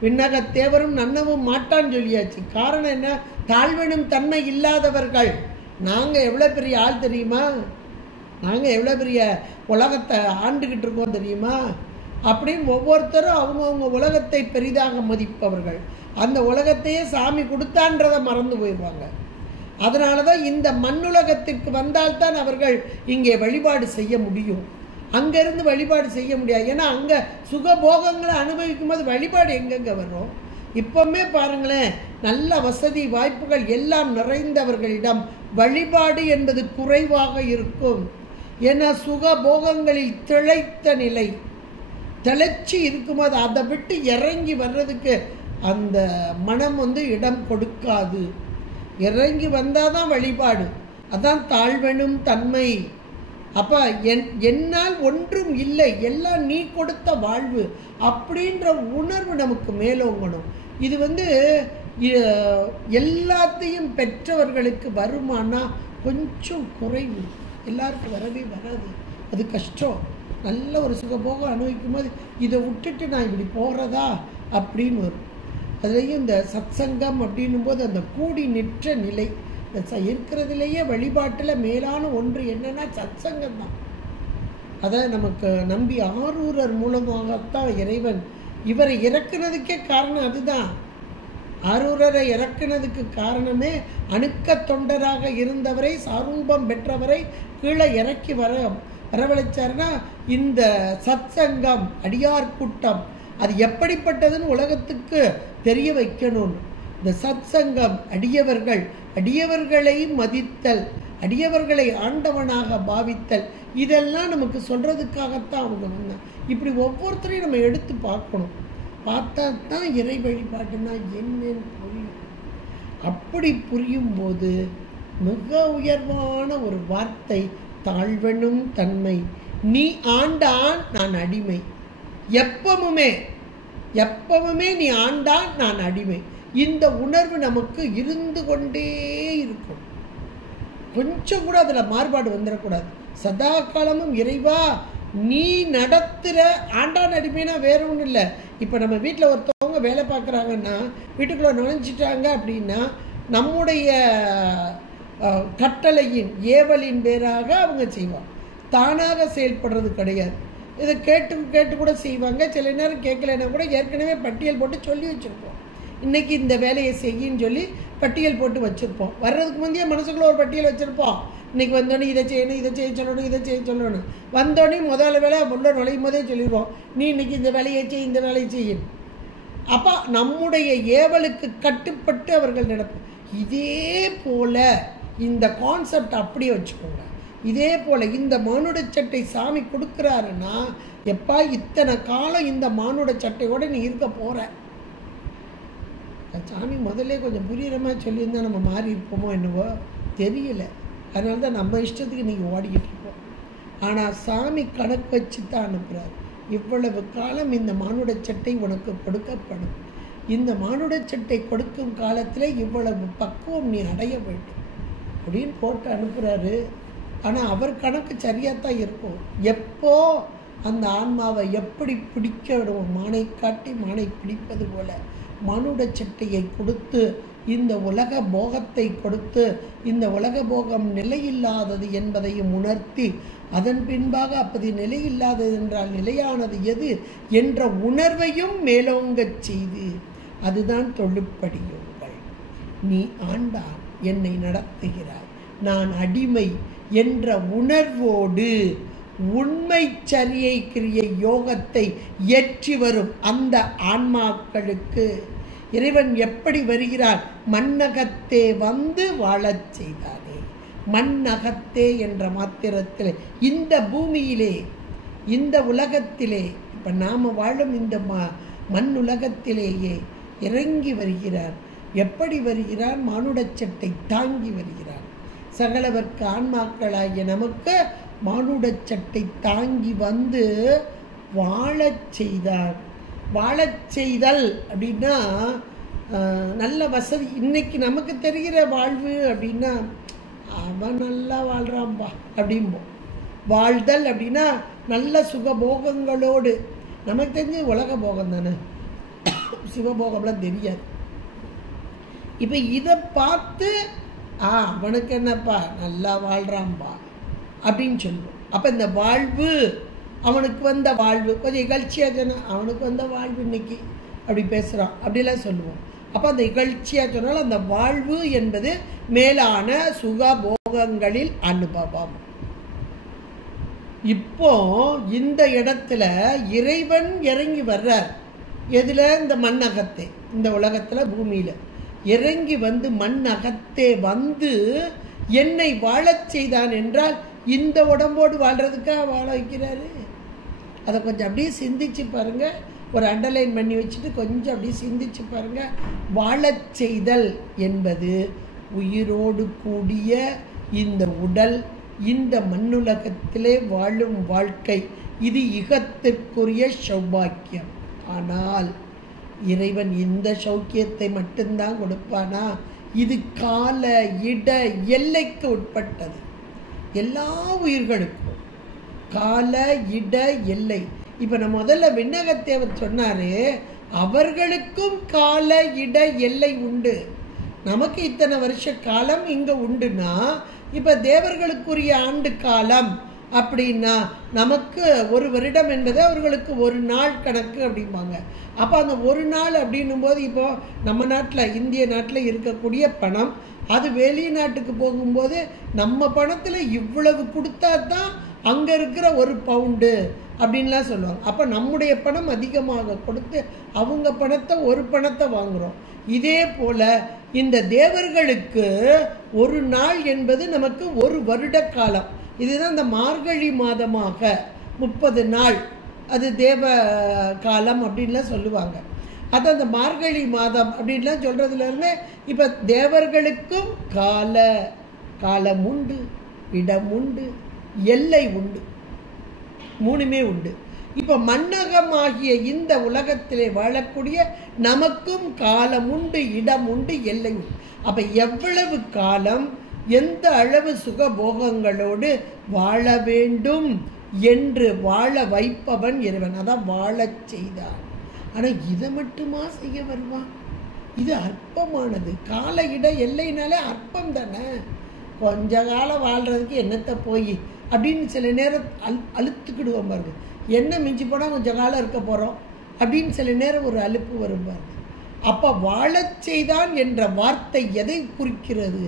விண்ணகத்தேவரும் நன்னவும் மாட்டான்னு சொல்லியாச்சு. காரணம் என்ன? தாழ்வனும் தன்மை இல்லாதவர்கள். நாங்கள் எவ்வளோ பெரிய ஆள் தெரியுமா, நாங்கள் எவ்வளோ பெரிய உலகத்தை ஆண்டுகிட்டு இருக்கோம் தெரியுமா அப்படின்னு ஒவ்வொருத்தரும் அவங்கவுங்க உலகத்தை பெரிதாக மதிப்பவர்கள். அந்த உலகத்தையே சாமி கொடுத்தான்றதை மறந்து போயிடுவாங்க. அதனால தான் இந்த மண்ணுலகத்திற்கு வந்தால்தான் அவர்கள் இங்கே வழிபாடு செய்ய முடியும். அங்கேருந்து வழிபாடு செய்ய முடியாது. ஏன்னா அங்கே சுகபோகங்களை அனுபவிக்கும் போது வழிபாடு எங்கெங்கே வரும்? இப்போவுமே பாருங்களேன், நல்ல வசதி வாய்ப்புகள் எல்லாம் நிறைந்தவர்களிடம் வழிபாடு என்பது குறைவாக இருக்கும். ஏன்னா சுகபோகங்களில் திளைத்த நிலை, திளைச்சி இருக்கும்போது அதை விட்டு இறங்கி வர்றதுக்கு அந்த மனம் இடம் கொடுக்காது. இறங்கி வந்தால் தான் வழிபாடு. அதான் தாழ்வனும் தன்மை. அப்போ என்னால் ஒன்றும் இல்லை, எல்லாம் நீ கொடுத்த வாழ்வு அப்படின்ற உணர்வு நமக்கு மேலோங்கணும். இது எல்லாத்தையும் பெற்றவர்களுக்கு வருமானா கொஞ்சம் குறைவு, எல்லாருக்கும் வரவே வராது. அது கஷ்டம். நல்ல ஒரு சுகபோகம் அனுபவிக்கும் போது இதை விட்டுட்டு நான் இப்படி போகிறதா அப்படின்னு வரும். அதுலேயும் இந்த சத்சங்கம் அப்படின்னும் போது அந்த கூடி நிற்ற நிலை இருக்கிறதுலேயே வழிபாட்டில் மேலான ஒன்று என்னன்னா சத்சங்கம் தான். அதை நமக்கு நம்பி ஆரூரர் மூலமாகத்தான் இறைவன் இவரை இறக்குனதுக்கே காரணம் அதுதான். ஆரூரரை இறக்குனதுக்கு காரணமே அணுக்க தொண்டராக இருந்தவரை, சாரூபம் பெற்றவரை கீழே இறக்கி வரவழைச்சாருன்னா இந்த சத்சங்கம், அடியார் கூட்டம் அது எப்படிப்பட்டதுன்னு உலகத்துக்கு தெரிய வைக்கணும். இந்த சத்சங்கம், அடியவர்களை மதித்தல், அடியவர்களை ஆண்டவனாக பாவித்தல், இதெல்லாம் நமக்கு சொல்றதுக்காகத்தான் அவங்க வந்தாங்க. இப்படி ஒவ்வொருத்தரையும் நம்ம எடுத்து பார்க்கணும். பார்த்தா தான் இறை வழிபாட்டுனா என்னன்னு புரியும். அப்படி புரியும் போது மிக உயர்வான ஒரு வார்த்தை தாழ்வனும் தன்மை. நீ ஆண்டான் நான் அடிமை. எப்பவுமே நீ ஆண்டான் நான் அடிமை. இந்த உணர்வு நமக்கு இருந்து கொண்டே இருக்கும். கொஞ்சம் கூட அதில் மாறுபாடு வந்துடக்கூடாது. சதா காலமும் இறைவா நீ நடத்துகிற ஆண்டான் அடிமைனா வேற ஒன்றும் இல்லை. இப்போ நம்ம வீட்டில் ஒருத்தவங்க வேலை பார்க்குறாங்கன்னா, வீட்டுக்குள்ளே நுழைஞ்சிட்டாங்க அப்படின்னா, நம்முடைய கட்டளையின் ஏவலின் பேராக அவங்க செய்வாங்க. தானாக செயல்படுறது கிடையாது. இதை கேட்டு கூட செய்வாங்க. சில நேரம் கேட்கலைன்னா கூட ஏற்கனவே பட்டியல் போட்டு சொல்லி வச்சுருப்போம். இன்றைக்கி இந்த வேலையை செய்யின்னு சொல்லி பட்டியல் போட்டு வச்சுருப்போம். வர்றதுக்கு முந்தைய மனசுக்குள்ளே ஒரு பட்டியல் வச்சுருப்போம். இன்றைக்கி வந்தோடனே இதை செய்யணும், இதை செய்ய சொல்லணும், இதை செய்ய சொல்லணும். வந்தோடனே முதல்ல வேலை உள்ள நுழையும் போதே சொல்லிடுவோம், நீ இன்றைக்கி இந்த வேலையை செய், இந்த வேலையை செய்யணும். அப்போ நம்முடைய ஏவலுக்கு கட்டுப்பட்டு அவர்கள் நடக்கும். இதே போல் இந்த கான்செப்ட் அப்படியே வச்சுக்கோங்க. இதே போல் இந்த மானுட சட்டை சாமி கொடுக்குறாருன்னா, எப்பா இத்தனை காலம் இந்த மானுட சட்டையோடு நீ இருக்க போகிற. சாமி முதல்ல கொஞ்சம் புரிகிற மாதிரி சொல்லியிருந்தால் நம்ம மாறி இருப்போமோ என்னவோ தெரியல. அதனால தான் நம்ம இஷ்டத்துக்கு நீங்கள் ஓடிக்கிட்டு இருக்கோம். ஆனால் சாமி கணக்கு வச்சு தான் அனுப்புகிறார். இவ்வளவு காலம் இந்த மானுட சட்டை உனக்கு கொடுக்கப்படும். இந்த மானுட சட்டை கொடுக்கும் காலத்தில் இவ்வளவு பக்குவம் நீ அடைய வேண்டும் அப்படின்னு போட்டு அனுப்புகிறாரு. ஆனால் அவர் கணக்கு சரியாக தான் இருக்கும். எப்போ அந்த ஆன்மாவை எப்படி பிடிக்க விடுவோம், மானை காட்டி மானை பிடிப்பது போல மானுட சட்டையை கொடுத்து இந்த உலக போகத்தை கொடுத்து இந்த உலக போகம் நிலையில்லாதது என்பதையும் உணர்த்தி, அதன் பின்பாக அப்படி நிலையில்லாதது என்றால் நிலையானது எது என்ற உணர்வையும் மேலோங்கச் செய்து, அதுதான் தொழுப்படியுங்கள். நீ ஆண்டான், என்னை நடத்துகிறாய், நான் அடிமை என்ற உணர்வோடு உண்மை சரியை கிரியை யோகத்தை ஏற்றி வரும் அந்த ஆன்மாக்களுக்கு இறைவன் எப்படி வருகிறார்? மண்ணகத்தே வந்து வாழச் செய்தானே. மண்ணகத்தே என்ற மாத்திரத்தில் இந்த பூமியிலே, இந்த உலகத்திலே, இப்போ நாம் வாழும் இந்த மண் உலகத்திலேயே இறங்கி வருகிறார். எப்படி வருகிறார்? மானுடச்சட்டை தாங்கி வருகிறார். சகலவர்க்கு ஆன்மாக்களாகிய நமக்கு மானுடச்சட்டை தாங்கி வந்து வாழச் செய்தார். வாழச் செய்தல் அப்படின்னா நல்ல வசதி. இன்னைக்கு நமக்கு தெரிகிற வாழ்வு அப்படின்னா அவன் நல்லா வாழ்கிறான்பா அப்படிம்போம். வாழ்தல் அப்படின்னா நல்ல சுகபோகங்களோடு. நமக்கு தெரிஞ்ச உலக போகம் தானே, சிவபோகம்லாம் தெரியாது. இப்போ இதை பார்த்து அவனுக்கு என்னப்பா நல்லா வாழ்கிறான்பா அப்படின்னு சொல்லுவோம். அப்போ இந்த வாழ்வு, அவனுக்கு வந்த வாழ்வு கொஞ்சம் இகழ்ச்சியாக சொன்னால் அவனுக்கு வந்த வாழ்வு இன்னைக்கு அப்படி பேசுகிறான் அப்படிலாம் சொல்லுவோம். அப்போ அந்த இகழ்ச்சியாக சொன்னால் அந்த வாழ்வு என்பது மேலான சுகபோகங்களில் அனுபவம். இப்போ இந்த இடத்துல இறைவன் இறங்கி வர்றார். எதில்? இந்த மண்ணகத்தே, இந்த உலகத்தில் பூமியில் இறங்கி வந்து மண்ணகத்தே வந்து என்னை வாழச் செய்தான் என்றால் இந்த உடம்போடு வாழ்கிறதுக்காக வாழ வைக்கிறாரு. அதை கொஞ்சம் அப்படியே சிந்திச்சு பாருங்கள். ஒரு அண்டர்லைன் பண்ணி வச்சுட்டு கொஞ்சம் அப்படியே சிந்திச்சு பாருங்கள். வாழச் செய்தல் என்பது உயிரோடு கூடிய இந்த உடல், இந்த மண்ணுலகத்திலே வாழும் வாழ்க்கை, இது இகத்திற்குரிய சௌபாக்கியம். ஆனால் இறைவன் இந்த சௌக்கியத்தை மட்டும்தான் கொடுப்பானா? இது கால இட எல்லைக்கு உட்பட்டது. எல்லா உயிர்களுக்கும் கால இட எல்லை. இப்போ நம்ம முதல்ல விண்ணகத்தேவர் சொன்னார், அவர்களுக்கும் கால இட எல்லை உண்டு. நமக்கு இத்தனை வருஷ காலம் இங்கே உண்டுன்னா, இப்போ தேவர்களுக்குரிய ஆண்டு காலம் அப்படின்னா நமக்கு ஒரு வருடம் என்பது அவர்களுக்கு ஒரு நாள் கணக்கு அப்படிம்பாங்க. அப்போ அந்த ஒரு நாள் அப்படின்னும் போது இப்போ நம்ம நாட்டில், இந்திய நாட்டில் இருக்கக்கூடிய பணம், அது வெளிநாட்டுக்கு போகும்போது நம்ம பணத்தில் இவ்வளவு கொடுத்தா தான் அங்கே இருக்கிற ஒரு பவுண்டு அப்படின்லாம் சொல்லுவாங்க. அப்போ நம்முடைய பணம் அதிகமாக கொடுத்து அவங்க பணத்தை ஒரு பணத்தை வாங்குகிறோம். இதே போல் இந்த தேவர்களுக்கு ஒரு நாள் என்பது நமக்கு ஒரு வருட காலம். இதுதான் இந்த மார்கழி மாதமாக 30 நாள், அது தேவ காலம் அப்படின்லாம் சொல்லுவாங்க. அது அந்த மார்கழி மாதம் அப்படின்லாம் சொல்கிறதுலேருந்து இப்போ தேவர்களுக்கும் காலம் உண்டு, இடம் உண்டு, எல்லை உண்டு, மூணுமே உண்டு. இப்ப மண்ணகமாகிய இந்த உலகத்திலே வாழக்கூடிய நமக்கும் காலம் உண்டு, இடம் உண்டு, எல்லை உண்டு. அப்ப எவ்வளவு காலம் எந்த அளவு சுகபோகங்களோடு வாழ வேண்டும் என்று வாழ வைப்பவன் இறைவன். அதான் வாழச் செய்தான். ஆனா இதை மட்டுமா செய்ய வருவான்? இது அற்பமானது. கால இட எல்லைனாலே அற்பம் தானே. கொஞ்ச காலம் வாழ்றதுக்கு என்னத்தை போய் அப்படின்னு சில நேரம் அழுத்துக்கிடுவோம் பாருங்க. என்ன மிஞ்சி போனால் கொஞ்ச காலம் இருக்க போகிறோம் அப்படின்னு சில நேரம் ஒரு அலுப்பு வரும் பாருங்க. அப்போ வாழச் செய்தான் என்ற வார்த்தை எதை குறிக்கிறது?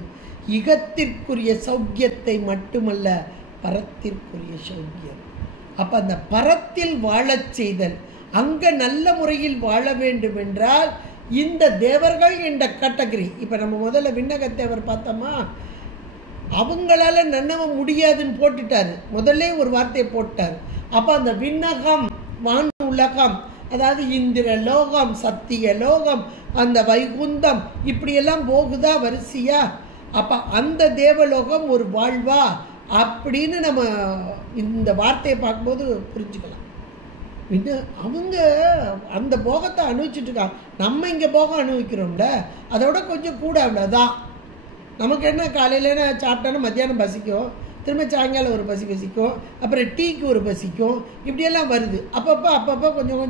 இகத்திற்குரிய சௌக்கியத்தை மட்டுமல்ல, பரத்திற்குரிய சௌக்கியம். அப்போ அந்த பரத்தில் வாழச் செய்தல், அங்கே நல்ல முறையில் வாழ வேண்டும் என்றால் இந்த தேவர்கள் என்ற கேட்டகரி. இப்போ நம்ம முதல்ல விண்ணகத்தேவர் பார்த்தோமா, அவங்களால நன்னவ முடியாதுன்னு போட்டுட்டாரு. முதல்ல ஒரு வார்த்தையை போட்டார். அப்போ அந்த விண்ணகம், வான் உலகம், அதாவது இந்திர லோகம், சத்திய லோகம், அந்த வைகுந்தம், இப்படியெல்லாம் போகுதா வரிசையா? அப்போ அந்த தேவலோகம் ஒரு வாழ்வா அப்படின்னு நம்ம இந்த வார்த்தையை பார்க்கும்போது புரிஞ்சுக்கலாம். அவங்க அந்த போகத்தை அனுபவிச்சுட்டு இருக்காங்க. நம்ம இங்கே போகம் அனுபவிக்கிறோம்ல, அதோட கொஞ்சம் கூட, அவ்வளோதான். நமக்கு என்ன, காலையில் சாப்பிட்டாலும் மத்தியானம் பசிக்கும், திரும்ப சாயங்காலம் ஒரு பசிக்கும், அப்புறம் டீக்கு ஒரு பசிக்கும், இப்படியெல்லாம் வருது. அப்பப்போ கொஞ்சம்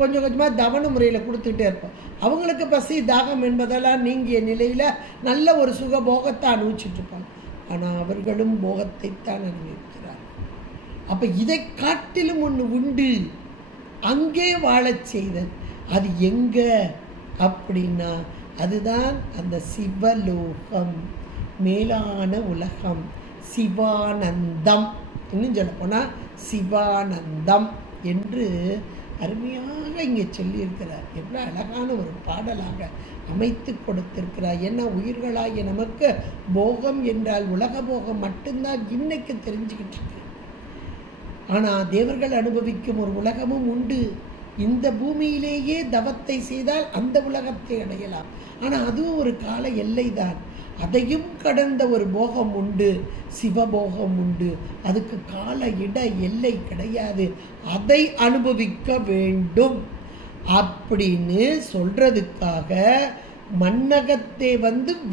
கொஞ்சமாக தவண முறையில் கொடுத்துட்டே இருப்போம். அவங்களுக்கு பசி தாகம் என்பதெல்லாம் நீங்கிய நிலையில் நல்ல ஒரு சுகபோகத்தை அனுபவிச்சுட்டு இருப்பாங்க. ஆனால் அவர்களும் போகத்தைத்தான் அனுபவிக்கிறார். அப்போ இதை காட்டிலும் ஒன்று உண்டு, அங்கே வாழச் செய்தல். அது எங்க அப்படின்னா அதுதான் அந்த சிவலோகம், மேலான உலகம், சிவானந்தம். இன்னும் சொல்ல போனால் சிவானந்தம் என்று அருமையாக இங்கே சொல்லியிருக்கிறார். எவ்வளோ அழகான ஒரு பாடலாக அமைத்து கொடுத்திருக்கிறார். ஏன்னா உயிர்களாகிய நமக்கு போகம் என்றால் உலக போகம் மட்டும்தான் இன்னைக்கு தெரிஞ்சுக்கிட்டு இருக்கு. ஆனால் தேவர்கள் அனுபவிக்கும் ஒரு உலகமும் உண்டு. இந்த பூமியிலேயே தவத்தை செய்தால் அந்த உலகத்தை அடையலாம். ஆனால் அதுவும் ஒரு கால எல்லை தான். அதையும் கடந்த ஒரு போகம் உண்டு, சிவபோகம் உண்டு. அதுக்கு கால இட எல்லை கிடையாது. அதை அனுபவிக்க வேண்டும் அப்படின்னு சொல்றதுக்காக மண்ணகத்தை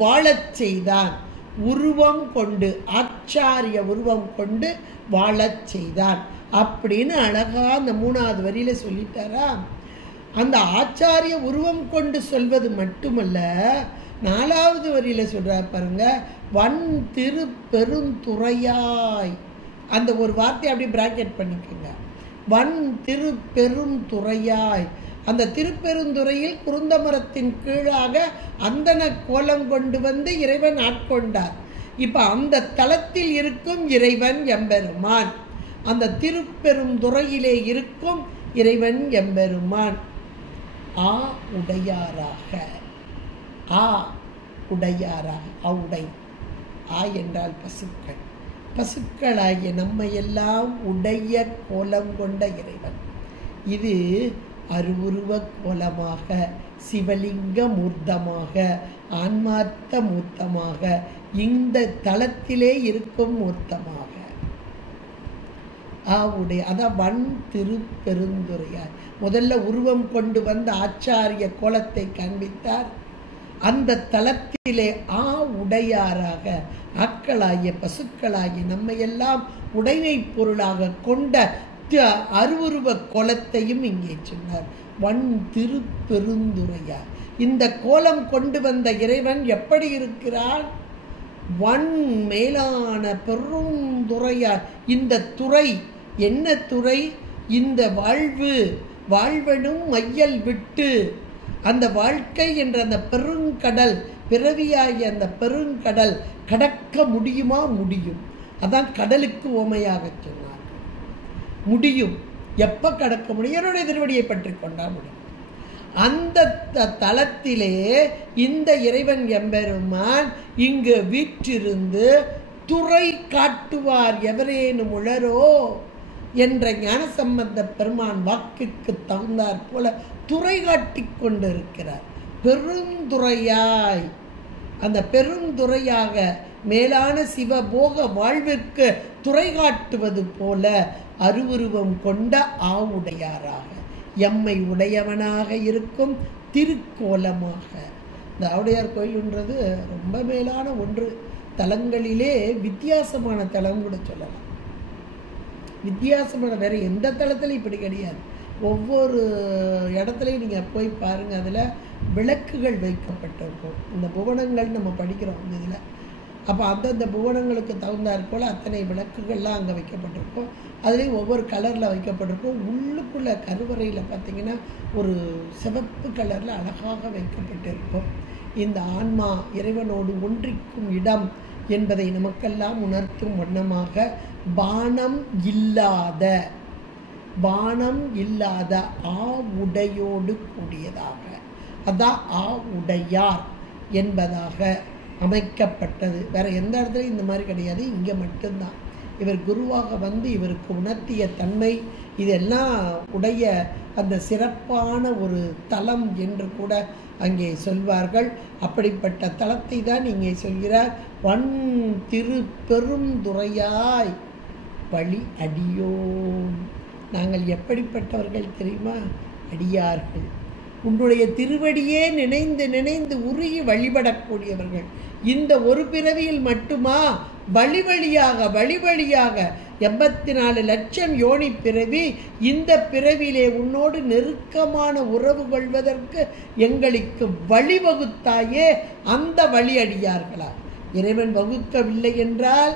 வாழச் செய்தான். உருவம் கொண்டு, ஆச்சாரிய உருவம் கொண்டு வாழச் செய்தான் அப்படின்னு அழகா அந்த 3வது வரியில சொல்லிட்டாரா. அந்த ஆச்சாரிய உருவம் கொண்டு சொல்வது மட்டுமல்ல, 4வது வரியில சொல்றார் பாருங்க, வன் திரு பெருந்துறையாய். அந்த ஒரு வார்த்தையை அப்படியே பிராக்கெட் பண்ணிக்கோங்க. வன் திரு பெருந்துறையாய். அந்த திருப்பெருந்துறையில் குருந்த மரத்தின் கீழாக அந்தன கோலம் கொண்டு வந்து இறைவன் ஆட்கொண்டார். இப்ப அந்த தலத்தில் இருக்கும் இறைவன் எம்பெருமான், அந்த திருப்பெருந்துறையிலே இருக்கும் இறைவன் எம்பெருமான். ஆ உடையாராக, ஆ உடையாராக, ஆவுடை. ஆ என்றால் பசுக்கள், பசுக்களாகிய நம்ம எல்லாம் உடைய கோலம் கொண்ட இறைவன். இது அருவுருவ கோலமாக, சிவலிங்க மூர்த்தமாக, ஆன்மார்த்த மூர்த்தமாக, இந்த தலத்திலே இருக்கும் மூர்த்தமாக ஆவுடைய. அதான் வன் திருப்பெருந்துறையார். முதல்ல உருவம் கொண்டு வந்த ஆச்சாரிய கோலத்தை காண்பித்தார். அந்த தலத்திலே ஆ உடையாராக, ஆக்களாகிய பசுக்களாகிய நம்ம எல்லாம் உடைமை பொருளாக கொண்ட அருவுருவ கோலத்தையும் இங்கே சொன்னார். வன் திருப்பெருந்துறையார். இந்த கோலம் கொண்டு வந்த இறைவன் எப்படி இருக்கிறான்? வன் மேலான பெருந்துறையார். இந்த துறை என்ன துறை? இந்த வாழ்வு, வாழ்வனும் மையல் விட்டு அந்த வாழ்க்கை என்ற அந்த பெருங்கடல், பிறவியாகிய அந்த பெருங்கடல் கடக்க முடியுமா? முடியும். அதான் கடலுக்கு ஓமையாக சொன்னார். முடியும். எப்ப கடக்க முடியும்? என்னுடைய திருவடியை பற்றி கொண்டா முடியும். அந்த தலத்திலே இந்த இறைவன் எம்பெருமான் இங்கு வீற்றிருந்து துறை காட்டுவார் எவரேனும் உளரோ என்ற ஞானசம்பந்த பெருமான் வாக்குக்கு தகுந்தாற் போல துறை காட்டி கொண்டிருக்கிறார். பெருந்துறையாய். அந்த பெருந்துறையாக மேலான சிவபோக வாழ்விற்கு துறை காட்டுவது போல அருவுருவம் கொண்ட ஆவுடையாராக எம்மை உடையவனாக இருக்கும் திருக்கோலமாக. இந்த ஆவுடையார் கோயில்ன்றது ரொம்ப மேலான ஒன்று. தலங்களிலே வித்தியாசமான தலம் கூட சொல்லலாம். வித்தியாசமான வேற எந்த தலத்திலும் இப்படி கிடையாது. ஒவ்வொரு இடத்துலையும் நீங்கள் போய் பாருங்கள், அதில் விளக்குகள் வைக்கப்பட்டிருக்கும். இந்த புவனங்கள் நம்ம படிக்கிறோம் இந்த இதில். அப்போ அந்தந்த புவனங்களுக்கு தகுந்தாற் போல் அத்தனை விளக்குகள்லாம் அங்கே வைக்கப்பட்டிருக்கும். அதுலேயும் ஒவ்வொரு கலரில் வைக்கப்பட்டிருக்கும். உள்ளுக்குள்ளே கருவறையில் பார்த்திங்கன்னா ஒரு சிவப்பு கலரில் அழகாக வைக்கப்பட்டிருக்கும். இந்த ஆன்மா இறைவனோடு ஒன்றிக்கும் இடம் என்பதை நமக்கெல்லாம் உணர்த்தும் வண்ணமாக பானம் இல்லாத ஆவுடையோடு கூடியதாக, அதான் ஆவுடையார் என்பதாக அமைக்கப்பட்டது. வேற எந்த இடத்துலையும் இந்த மாதிரி கிடையாது, இங்கே மட்டும்தான். இவர் குருவாக வந்து இவருக்கு உணர்த்திய தன்மை இதெல்லாம் உடைய அந்த சிறப்பான ஒரு தலம் என்று கூட அங்கே சொல்வார்கள். அப்படிப்பட்ட தலத்தை தான் இங்கே சொல்கிறார். வன் திரு பெருந்துறையாய் வழி அடியோம். நாங்கள் எப்படிப்பட்டவர்கள் தெரியுமா? அடியார்கள். உன்னுடைய திருவடியே நினைந்து நினைந்து உருகி வழிபடக்கூடியவர்கள். இந்த ஒரு பிறவியில் மட்டுமா? வழி வழியாக 84 லட்சம் யோனி பிறவி. இந்த பிறவிலே உன்னோடு நெருக்கமான உறவு கொள்வதற்கு எங்களுக்கு வழிவகுத்தாயே, அந்த வழி அடியார்களா? இறைவன் வகுக்கவில்லை என்றால்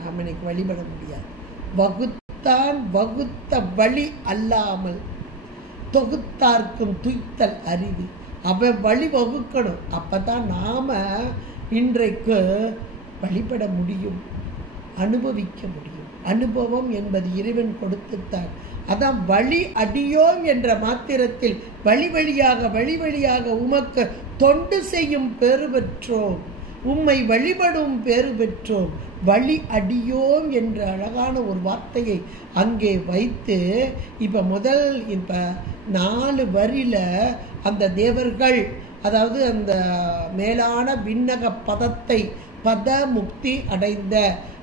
நாம் எனக்கு வழிபட முடியாது. வகுத்தான் வகுத்த வழி அல்லாமல் தொகுத்தார்க்கும் துய்த்தல் அறிவு. அவன் வழி வகுக்கணும். அப்பதான் நாம இன்றைக்கு வழிபட முடியும், அனுபவிக்க முடியும். அனுபவம் என்பது இறைவன் கொடுத்துத்தான். அதான் வழி அடியோம் என்ற மாத்திரத்தில் வழி வழியாக உமக்கு தொண்டு செய்யும் பேறு பெற்றோம், உம்மை வழிபடும் பேறு பெற்றோம். வழி அடியோம் என்ற அழகான ஒரு வார்த்தையை அங்கே வைத்து இப்போ 4 வரியில அந்த தேவர்கள், அதாவது அந்த மேலான விண்ணக பதத்தை பத முக்தி அடைந்த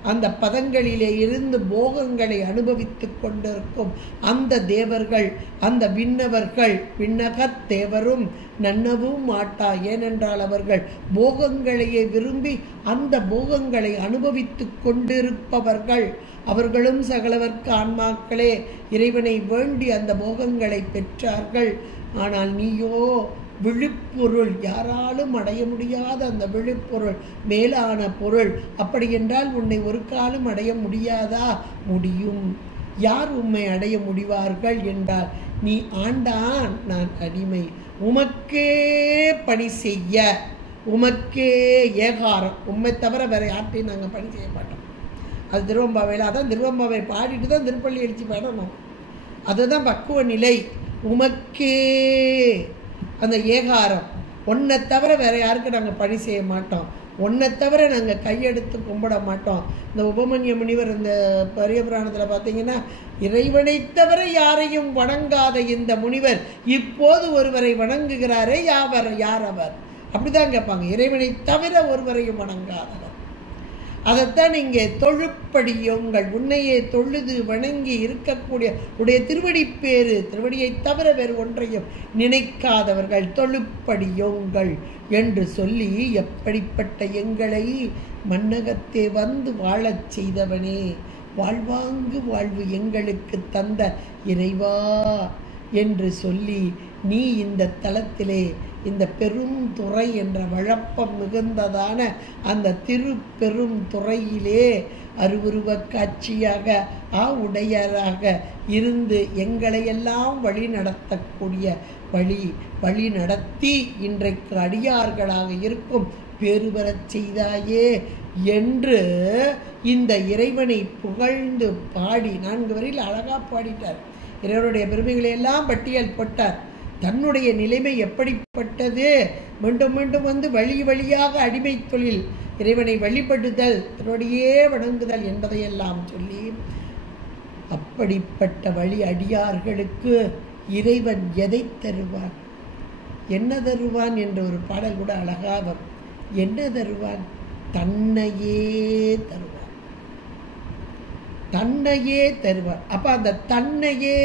அந்த பதங்களிலே இருந்து போகங்களை அனுபவித்துக் கொண்டிருக்கும் அந்த தேவர்கள், அந்த விண்ணவர்கள், விண்ணகத் தேவரும் நன்னவும் மாட்டா. ஏனென்றால் அவர்கள் போகங்களையே விரும்பி அந்த போகங்களை அனுபவித்துக் கொண்டிருப்பவர்கள். அவர்களும் சகலவர்க்கு ஆன்மாக்களே இறைவனை வேண்டி அந்த போகங்களை பெற்றார்கள். ஆனால் நீயோ விழுப்பொருள், யாராலும் அடைய முடியாத அந்த விழுப்பொருள், மேலான பொருள். அப்படி என்றால் உன்னை ஒரு காலம் அடைய முடியாதா? முடியும். யார் உம்மை அடைய முடிவார்கள் என்றால், நீ ஆண்டான், நான் அடிமை, உமக்கே பணி செய்ய, உமக்கே ஏகாரம். உம்மை தவிர வேற யார்ட்டையும் நாங்கள் பணி செய்ய மாட்டோம். அது திருவம்பாவையில், அதான் திருவம்பாவை பாடிட்டு தான் திருப்பள்ளி எழுச்சி பாடணும். அதுதான் பக்குவ நிலை. உமக்கே அந்த ஏகாரம். ஒன்றை தவிர வேற யாருக்கு நாங்கள் பணி செய்ய மாட்டோம். ஒன்றை தவிர நாங்கள் கையெடுத்து கும்பிட மாட்டோம். இந்த உபமன்ய முனிவர் இந்த பெரிய புராணத்தில் பார்த்தீங்கன்னா, இறைவனை தவிர யாரையும் வணங்காத இந்த முனிவர் இப்போது ஒருவரை வணங்குகிறாரே, யார் அவர்? அப்படிதான் கேட்பாங்க. இறைவனை தவிர ஒருவரையும் வணங்காதவர். அதைத்தான் இங்கே தொழுப்படியுங்கள், உன்னையே தொழுது வணங்கி இருக்கக்கூடிய உடைய திருவடி பேரு, திருவடியை தவிர வேறு ஒன்றையும் நினைக்காதவர்கள் தொழுப்படியுங்கள் என்று சொல்லி, எப்படிப்பட்ட எங்களை மன்னகத்தே வந்து வாழச் செய்தவனே, வாழ்வாங்கு வாழ்வு எங்களுக்கு தந்த இறைவா என்று சொல்லி, நீ இந்த தலத்திலே இந்த பெருந்துறை என்ற வழப்பம் மிகுந்ததான அந்த திருப்பெரும் துறையிலே அருவுருவ காட்சியாக உடையராக இருந்து எங்களையெல்லாம் வழி நடத்தக்கூடிய வழி நடத்தி இன்றைக்கு அடியார்களாக இருக்கும் பேறு பெறச் செய்தாயே என்று இந்த இறைவனை புகழ்ந்து பாடி 4 வரியில் அழகா பாடிட்டார். இறைவனுடைய பெருமைகளை எல்லாம் பட்டியல் போட்டார். தன்னுடைய நிலைமை எப்படிப்பட்டது, மீண்டும் மீண்டும் வந்து வழியாக அடிமை தொழில், இறைவனை வழிபடுதல், தன்னுடையே வணங்குதல் என்பதையெல்லாம் சொல்லி, அப்படிப்பட்ட வழி அடியார்களுக்கு இறைவன் எதை தருவான், என்ன தருவான் என்ற ஒரு பாடல் கூட அழகா வரும். என்ன தருவான்? தன்னையே தருவான். தன்னையே தருவான். அப்ப அந்த தன்னையே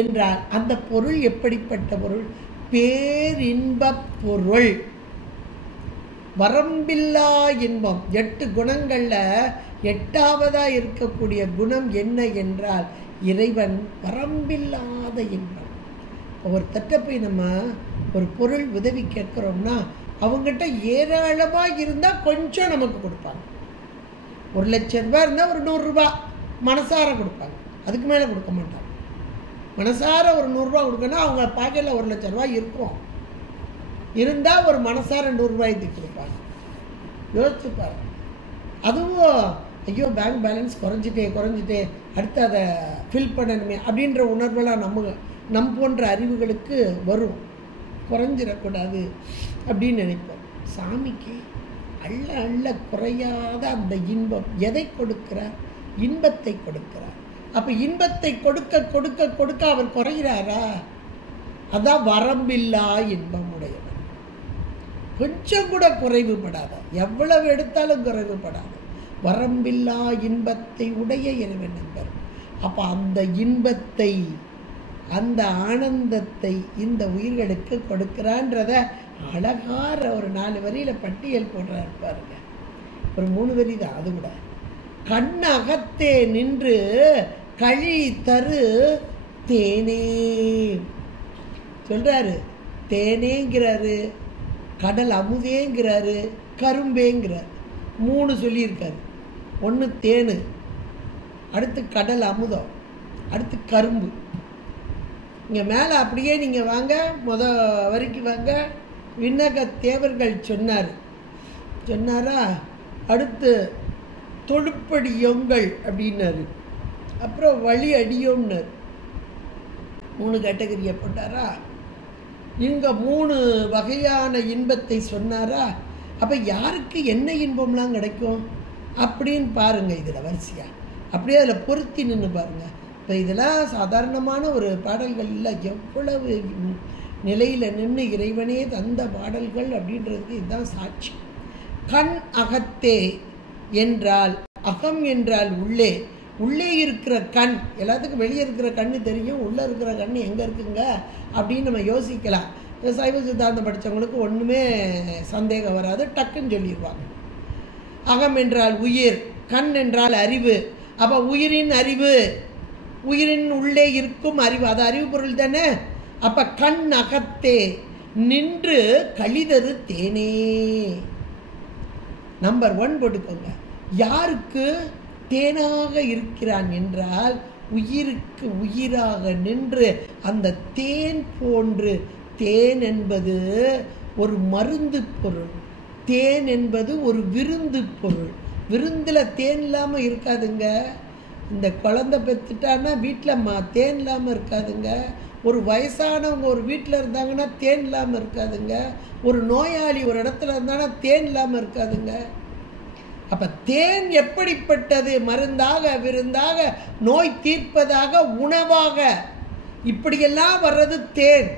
என்றால் அந்த பொருள் எப்படிப்பட்ட பொருள்? பேரின்பப் பொருள், வரம்பில்லா இன்பம். 8 குணங்கள்ல 8ஆவதா இருக்கக்கூடிய குணம் என்ன என்றால் இறைவன் வரம்பில்லாத இன்பம். ஒரு தட்டை போய் நம்ம ஒரு பொருள் உதவி கேட்குறோம்னா அவங்ககிட்ட ஏராளமாக இருந்தால் கொஞ்சம் நமக்கு கொடுப்பாங்க. 1,00,000 ரூபாய் இருந்தால் ஒரு 100 ரூபா மனசார கொடுப்பாங்க, அதுக்கு மேலே கொடுக்க மாட்டாங்க. மனசார ஒரு 100 ரூபா கொடுக்கணும், அவங்க பாக்கெட்டில் 1,00,000 ரூபாய் இருக்கும், இருந்தால் ஒரு மனசார 100 ரூபாய்க்கு கொடுப்பாங்க. யோசிச்சு பாருங்க. அதுவும் ஐயோ பேங்க் பேலன்ஸ் குறைஞ்சிட்டே அடுத்து அதை ஃபில் பண்ணணுமே அப்படின்ற உணர்வெல்லாம் நம் போன்ற அறிவுகளுக்கு வரும். குறைஞ்சிடக்கூடாது அப்படின்னு நினைப்போம். சாமிக்கு அள்ள குறையாத அந்த இன்பம் எதை கொடுக்கிறார்? இன்பத்தை கொடுக்கிறார். அப்போ இன்பத்தை கொடுக்க அவர் குறைகிறாரா? அதான் வரம்பில்லா இன்பம் உடையவர். கொஞ்சம் கூட குறைவுபடாத, எவ்வளவு எடுத்தாலும் குறைவுபடாத வரம்பில்லா இன்பத்தை உடைய இறைவன் என்பர். அப்போ அந்த இன்பத்தை, அந்த ஆனந்தத்தை இந்த உயிர்களுக்கு கொடுக்கிறான்றத அழகார ஒரு 4 வரியில் பட்டியல் போடுறாரு பாருங்க. ஒரு 3 வரி தான், அது கூட. கண் அகத்தே நின்று கழி தரு தேனே சொல்றாரு. தேனேங்கிறாரு, கடல் அமுதேங்கிறாரு, கரும்பேங்கிறார். 3 சொல்லியிருக்காரு. ஒன்று தேனு, அடுத்து கடல் அமுதம், அடுத்து கரும்பு. இங்கே மேலே அப்படியே நீங்கள் வாங்க, வரைக்கும் வாங்க. விண்ணக தேவர்கள் சொன்னாரா? அடுத்து தொழுப்படியோங்கள் அப்படின்னாரு. அப்புறம் வழி அடியோம்னாரு. 3 கேட்டகரியை போட்டாரா? இங்கே 3 வகையான இன்பத்தை சொன்னாரா? அப்போ யாருக்கு என்ன இன்பம்லாம் கிடைக்கும் அப்படின்னு பாருங்க. இதில் வரிசையா அப்படியே அதில் பொருத்தி நின்று பாருங்க. இப்போ இதெல்லாம் சாதாரணமான ஒரு பாடல்கள் இல்லை, எவ்வளவு நிலையில் நின்று இறைவனே தந்த பாடல்கள் அப்படின்றதுக்கு இதுதான் சாட்சி. கண் அகத்தே என்றால், அகம் என்றால் உள்ளே, உள்ளே இருக்கிற கண். எல்லாத்துக்கும் வெளியே இருக்கிற கண்ணு தெரியும், உள்ளே இருக்கிற கண் எங்கே இருக்குங்க அப்படின்னு நம்ம யோசிக்கலாம். சைவ சித்தாந்தம் படித்தவங்களுக்கு ஒன்றுமே சந்தேகம் வராது, டக்குன்னு சொல்லிடுவாங்க. அகம் என்றால் உயிர், கண் என்றால் அறிவு. அப்போ உயிரின் அறிவு, உயிரின் உள்ளே இருக்கும் அறிவு, அது அறிவு பொருள் தானே. அப்போ கண் அகத்தே நின்று கழிதரு தேனே. நம்பர் 1 போட்டுக்கோங்க. யாருக்கு தேனாக இருக்கிறான் என்றால் உயிருக்கு உயிராக நின்று அந்த தேன் போன்று. தேன் என்பது ஒரு மருந்து பொருள், தேன் என்பது ஒரு விருந்து பொருள். விருந்தில் தேன் இல்லாமல் இருக்காதுங்க. இந்த குழந்தை பெற்றுட்டான்னா வீட்டில் தேன் இல்லாமல் இருக்காதுங்க. ஒரு வயசானவங்க ஒரு வீட்டில் இருந்தாங்கன்னா தேன் இல்லாமல் இருக்காதுங்க. ஒரு நோயாளி ஒரு இடத்துல இருந்தாங்கன்னா தேன் இல்லாமல் இருக்காதுங்க. அப்போ தேன் எப்படிப்பட்டது? மருந்தாக, விருந்தாக, நோய் தீர்ப்பதாக, உணவாக, இப்படியெல்லாம் வர்றது தேன்.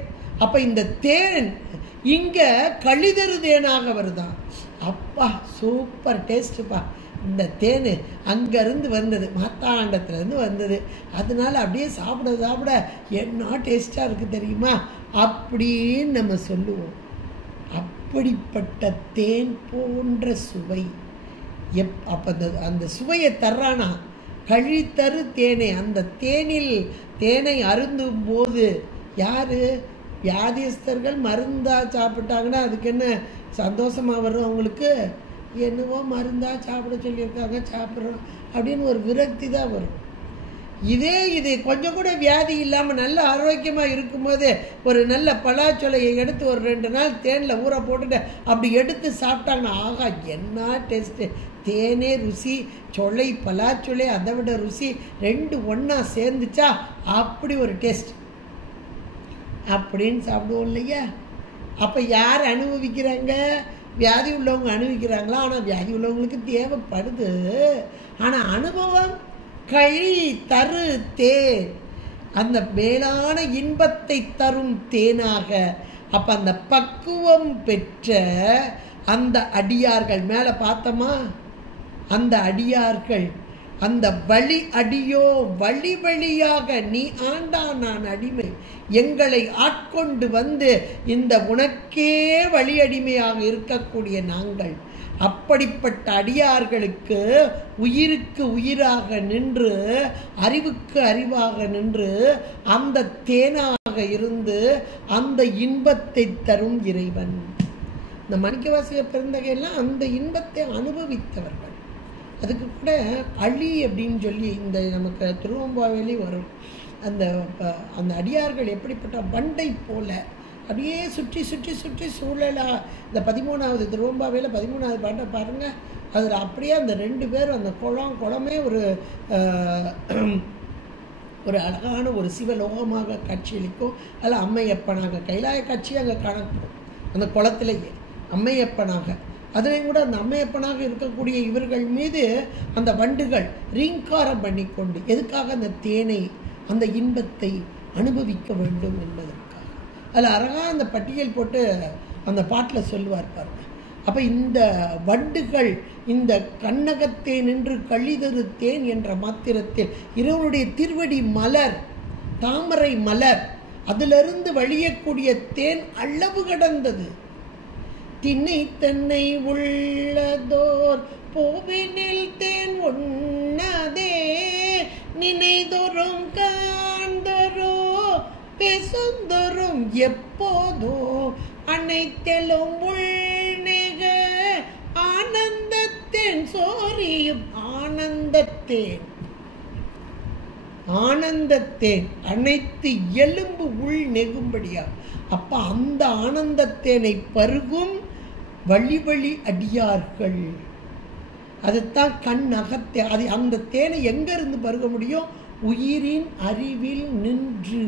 அப்போ இந்த தேன் இங்கே கழிதரு தேனாக வருதான். அப்பா சூப்பர் டேஸ்ட்டுப்பா. இந்த தேன் அங்கேருந்து வந்தது, மாத்தாண்டத்துலேருந்து வந்தது, அதனால அப்படியே சாப்பிட என்ன டேஸ்ட்டாக இருக்குது தெரியுமா அப்படின்னு நம்ம சொல்லுவோம். அப்படிப்பட்ட தேன் போன்ற சுவை அப்போ அந்த சுவையை தர்றானா? கழித்தரு தேனே. அந்த தேனை அருந்தும் போது யார்? வியாதிஸ்தர்கள் மருந்தாக சாப்பிட்டாங்கன்னா அதுக்கு என்ன சந்தோஷமாக வரும் அவங்களுக்கு? என்னவோ மருந்தாக சாப்பிட சொல்லியிருக்காங்க, சாப்பிட்றோம் அப்படின்னு ஒரு விரக்தி தான் வரும். இது கொஞ்சம் கூட வியாதி இல்லாமல் நல்ல ஆரோக்கியமாக இருக்கும்போது ஒரு நல்ல பலாச்சொலையை எடுத்து ஒரு 2 நாள் தேனில் ஊற போட்டுட்டு அப்படி எடுத்து சாப்பிட்டாங்கன்னா ஆகா என்ன டேஸ்ட்டு! தேனே ருசி, சொலை பலாச்சொலை அதை விட ருசி, 2 ஒன்றா சேர்ந்துச்சா அப்படி ஒரு டேஸ்ட் அப்படின்னு சாப்பிடுவோம் இல்லையா? அப்போ யார் அனுபவிக்கிறாங்க? வியாதி உள்ளவங்க அனுபவிக்கிறாங்களா? ஆனால் வியாதி உள்ளவங்களுக்கு தேவைப்படுது. ஆனால் அனுபவம் கழி தரு தேன், அந்த மேலான இன்பத்தை தரும் தேனாக. அப்போ அந்த பக்குவம் பெற்ற அந்த அடியார்கள் மேலே பார்த்தோமா, அந்த அடியார்கள் அந்த வழி அடியோ வழி வழியாக நீ ஆண்டா நான் அடிமை, எங்களை ஆட்கொண்டு வந்து இந்த உனக்கே வழி அடிமையாக இருக்கக்கூடிய நாங்கள் அப்படிப்பட்ட அடியார்களுக்கு உயிருக்கு உயிராக நின்று அறிவுக்கு அறிவாக நின்று அந்த தேனாக இருந்து அந்த இன்பத்தை தரும் இறைவன். இந்த மாணிக்கவாசக பெருந்தகையெல்லாம் அந்த இன்பத்தை அனுபவித்தவர்கள். அதுக்கு கூட அழி அப்படின்னு சொல்லி இந்த நமக்கு திருவம்பாவிலே வரும். அந்த அந்த அடியார்கள் எப்படிப்பட்ட வண்டை போல அப்படியே சுற்றி சுற்றி சுற்றி சூழலாக இந்த 13வது திருவம்பாவையில் 13வது பாட்டை பாருங்கள். அதில் அப்படியே அந்த 2 பேரும் அந்த குளமே ஒரு அழகான ஒரு சிவலோகமாக காட்சியளிக்கும். அதில் அம்மையப்பனாக கைலாய காட்சி அங்கே காணப்படும் அந்த குளத்திலேயே அம்மையப்பனாக. அதுலேயும் கூட அந்த அம்மையப்பனாக இருக்கக்கூடிய இவர்கள் மீது அந்த வண்டுகள் ரீங்காரம் பண்ணி கொண்டு எதுக்காக அந்த தேனை அந்த இன்பத்தை அனுபவிக்க வேண்டும் என்பதற்காக அதில் அழகாக அந்த பட்டியல் போட்டு அந்த பாட்டில் சொல்லுவார் பாருங்க. அப்போ இந்த வண்டுகள் இந்த கண்ணகத்தேன் என்று கழிதரு தேன் என்ற மாத்திரத்தில் இறைவனுடைய திருவடி மலர் தாமரை மலர் அதிலிருந்து வழியக்கூடிய தேன் அளவு கடந்தது. திண்ணை தென்னை உள்ளதோர் பூவினில் தேன் உண்ணதே நினைதொரும் காண்தொரோ பேசுந்தொரும் எப்போதோ அனைத்தெலும் உள்நெக ஆனந்தத்தேன் சோரியும் ஆனந்தத்தேன் ஆனந்தத்தேன் அனைத்து எலும்பு உள் நெகும்படியா. அப்ப அந்த ஆனந்தத்தேனை பருகும் வழி வழி அடியார்கள். அதுதான் கண் அகத்தே. அது அந்த தேனை எங்க இருந்து பருக முடியும்? உயிரின் அறிவில் நின்று.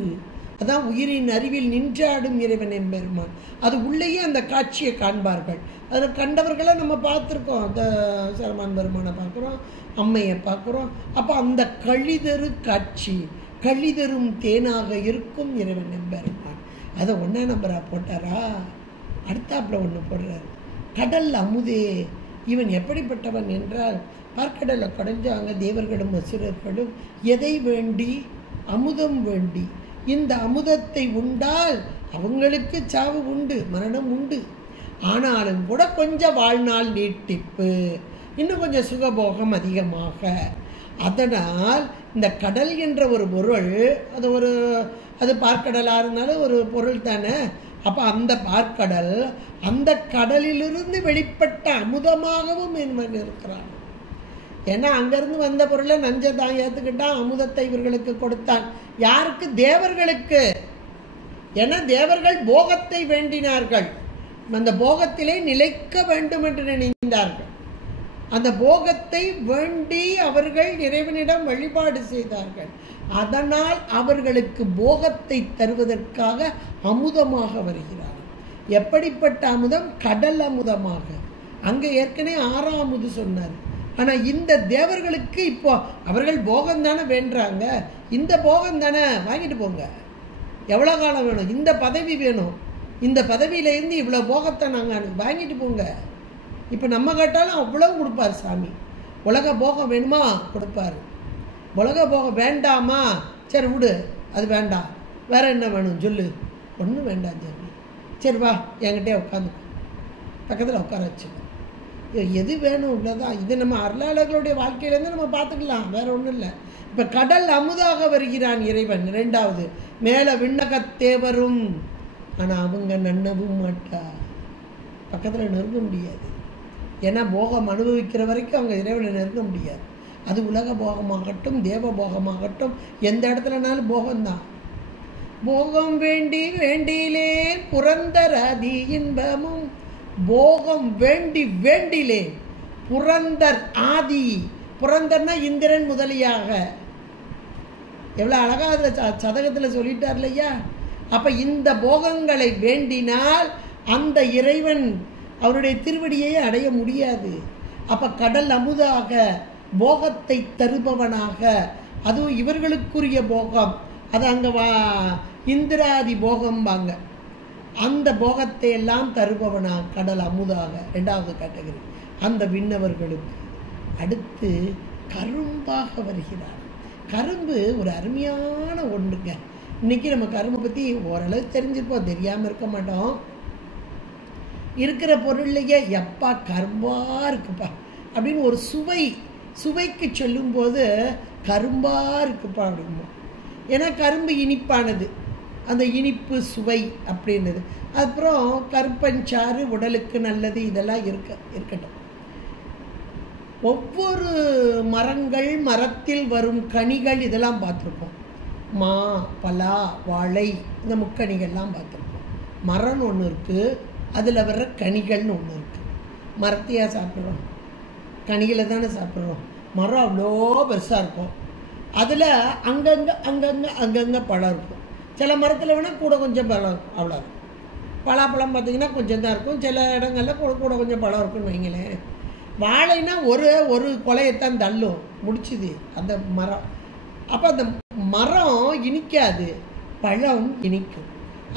அதான் உயிரின் அறிவில் நின்றாடும் இறைவன் எம்பெருமான். அது உள்ளேயே அந்த காட்சியை காண்பார்கள். அதில் கண்டவர்களை நம்ம பார்த்துருக்கோம். அந்த சரமான் பெருமானை பார்க்குறோம், அம்மையை பார்க்குறோம். அப்போ அந்த கழிதரு காட்சி கழிதரும் தேனாக இருக்கும் இறைவன் எம்பெருமான். அதை 1 நம்பராக போட்டாரா, அடுத்தாப்புல ஒன்று போடுறாரு. கடல் அமுதே இவன் எப்படிப்பட்டவன் என்றால், பார்க்கடலை கடைஞ்சாங்க தேவர்களும் அசுரர்களும். எதை வேண்டி? அமுதம் வேண்டி. இந்த அமுதத்தை உண்டால் அவங்களுக்கு சாவு உண்டு, மரணம் உண்டு. ஆனாலும் கூட கொஞ்சம் வாழ்நாள் நீட்டிப்பு, இன்னும் கொஞ்சம் சுகபோகம் அதிகமாக. அதனால் இந்த கடல் என்ற ஒரு பொருள் அது பார்க்கடலாக இருந்தாலும் ஒரு பொருள் தானே. அப்போ அந்த பார்க்கடல் அந்த கடலிலிருந்து வெளிப்பட்ட அமுதமாகவும் இவன் இருக்கிறான். ஏன்னா அங்கிருந்து வந்த பொருளை நஞ்சை தான் ஏற்றுக்கிட்டான், அமுதத்தை இவர்களுக்கு கொடுத்தான். யாருக்கு? தேவர்களுக்கு. ஏன்னா தேவர்கள் போகத்தை வேண்டினார்கள், அந்த போகத்திலே நிலைக்க வேண்டும் என்று நினைந்தார்கள். அந்த போகத்தை வேண்டி அவர்கள் இறைவனிடம் வழிபாடு செய்தார்கள். அதனால் அவர்களுக்கு போகத்தை தருவதற்காக அமுதமாக வருகிறார். எப்படிப்பட்ட அமுதம்? கடல் அமுதமாக. அங்கே ஏற்கனவே 6ஆம் அமுது சொன்னார். ஆனால் இந்த தேவர்களுக்கு இப்போ அவர்கள் போகம் தானே வேண்டுறாங்க. இந்த போகம் தானே வாங்கிட்டு போங்க, எவ்வளோ காலம் வேணும், இந்த பதவி வேணும், இந்த பதவியிலேருந்து இவ்வளோ போகத்தை நாங்கள் வாங்கிட்டு போங்க. இப்போ நம்ம கேட்டாலும் அவ்வளோ கொடுப்பார் சாமி. உலக போகம் வேணுமா? கொடுப்பார். உலக போகம் வேண்டாமா? சரி விடு, அது வேண்டாம், வேற என்ன வேணும் சொல்லு. ஒன்றும் வேண்டாம் சாமி. சரி வா என்கிட்டே உட்காந்துக்கோ, பக்கத்தில் உட்கார வச்சுக்கோ. எது வேணும் இவ்வளோதான். இது நம்ம அருளாளர்களுடைய வாழ்க்கையிலேருந்து நம்ம பார்த்துக்கலாம், வேற ஒன்றும் இல்லை. இப்போ கடல் அமுதாக வருகிறான் இறைவன். 2வது மேலே விண்ணகத்தேவரும். ஆனால் அவங்க நன்னவும் மாட்டா, பக்கத்தில் நெருங்க முடியாது. ஏன்னா போகம் அனுபவிக்கிற வரைக்கும் அவங்க இறைவனை நெருங்க முடியாது. அது உலக போகமாகட்டும் தேவ போகமாகட்டும் எந்த இடத்துலனாலும் போகம்தான். போகம் வேண்டி வேண்டிலே புரந்தராதி இன்பமும், போகம் வேண்டி வேண்டிலே புரந்தர் ஆதி. புரந்தர்னா இந்திரன் முதலியாக. எவ்வளோ அழகா அதில் சதகத்தில் சொல்லிட்டார் இல்லையா? அப்போ இந்த போகங்களை வேண்டினால் அந்த இறைவன் அவருடைய திருவடியை அடைய முடியாது. அப்போ கடல் அமுதாக போகத்தை தருபவனாக, அதுவும் இவர்களுக்குரிய போகம். அது அங்கே இந்திராதி போகம்பாங்க. அந்த போகத்தை எல்லாம் தருபவனா கடல் அமுதாக 2வது கேட்டகரி அந்த விண்ணவர்களுக்கு. அடுத்து கரும்பாக வருகிறார். கரும்பு ஒரு அருமையான ஒன்றுங்க. இன்னைக்கு நம்ம கரும்பை பற்றி ஓரளவு தெரிஞ்சிருப்போம், தெரியாமல் இருக்க மாட்டோம். இருக்கிற பொருள்லையே எப்பா கரும்பாக இருக்குப்பா அப்படின்னு ஒரு சுவைக்கு சொல்லும்போது கரும்பாக இருக்குப்பா அப்படின்போம். ஏன்னா கரும்பு இனிப்பானது, அந்த இனிப்பு சுவை அப்படின்னது. அப்புறம் கருப்பஞ்சாறு உடலுக்கு நல்லது, இதெல்லாம் இருக்கட்டும். ஒவ்வொரு மரத்தில் வரும் கனிகள் இதெல்லாம் பார்த்துருப்போம். மா, பலா, வாழை, இந்த முக்கணிகள்லாம் பார்த்துருப்போம். மரம்னு ஒன்று இருக்குது, அதில் வர்ற கனிகள்னு ஒன்று இருக்குது. மரத்தையா சாப்பிட்றோம், கனிகளை தானே சாப்பிட்றோம். மரம் அவ்வளோ பெருசாக இருக்கும், அதில் அங்கங்கே பழம் இருக்கும். சில மரத்தில் வேணால் கூட கொஞ்சம் பழம் இருக்கும், அவ்வளோ. பலாப்பழம் பார்த்திங்கன்னா கொஞ்சம் தான் இருக்கும், சில இடங்களில் கூட கொஞ்சம் பழம் இருக்குன்னு வைங்களேன். வாழைனா ஒரு கொலையைத்தான் தள்ளும், முடிச்சுது அந்த மரம். அப்போ அந்த மரம் இனிக்காது, பழம் இனிக்கும்,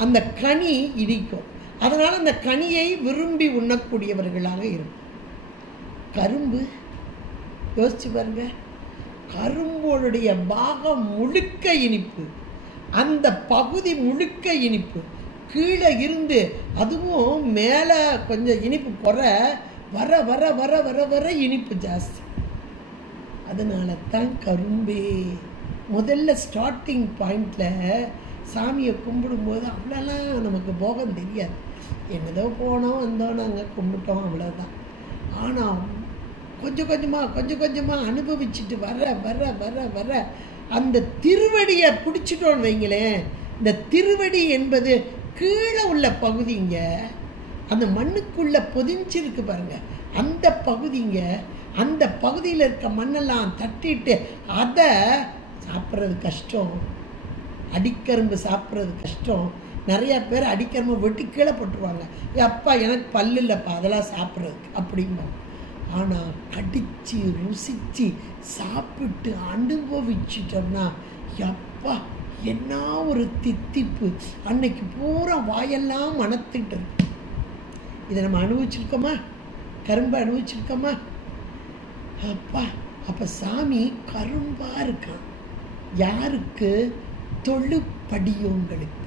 அந்த கனி இனிக்கும். அதனால் அந்த கனியை விரும்பி உண்ணக்கூடியவர்களாக இருக்கும். கரும்பு யோசிச்சு பாருங்க, கரும்போடைய பாகம் முழுக்க இனிப்பு, அந்த பகுதி முழுக்க இனிப்பு. கீழே இருந்து அதுவும் மேலே கொஞ்சம் இனிப்பு குறை வர வர வர வர வர இனிப்பு ஜாஸ்தி. அதனால தான் கரும்பே முதல்ல ஸ்டார்டிங் பாயிண்டில் சாமியை கும்பிடும்போது அவ்வளோலாம் நமக்கு போகம் தெரியாது. என்னதோ போனோம் வந்தோம், நாங்கள் கும்பிட்டோம், அவ்வளோதான். ஆனால் கொஞ்சம் கொஞ்சமாக அனுபவிச்சுட்டு வர வர வர வர அந்த திருவடியை பிடிச்சிட்டோன்னு வைங்களேன். இந்த திருவடி என்பது கீழே உள்ள பகுதிங்க, அந்த மண்ணுக்குள்ளே பொதிஞ்சிருக்கு பாருங்க, அந்த பகுதிங்க. அந்த பகுதியில் இருக்க மண்ணெல்லாம் தட்டிட்டு அதை சாப்பிட்றது கஷ்டம். அடிக்கரும்பு சாப்பிட்றது கஷ்டம். நிறையா பேர் அடிக்கரும்பு வெட்டி கீழே போட்டுருவாங்க. அப்பா எனக்கு பல்லு இல்லைப்பா அதெல்லாம் சாப்பிட்றதுக்கு அப்படிம்பாங்க. ஆனால் கடித்து ருசித்து சாப்பிட்டு அனுபவிச்சிட்டோம்னா அப்பா என்ன ஒரு தித்திப்பு, அன்னைக்கு பூரா வாயெல்லாம் மணத்துக்கிட்டு இருக்கு. இதை நம்ம அனுபவிச்சிருக்கோமா? கரும்பை அனுபவிச்சிருக்கோமா? அப்பா அப்போ சாமி கரும்பாக இருக்கான். யாருக்கு? தொழுப்படியோங்களுக்கு.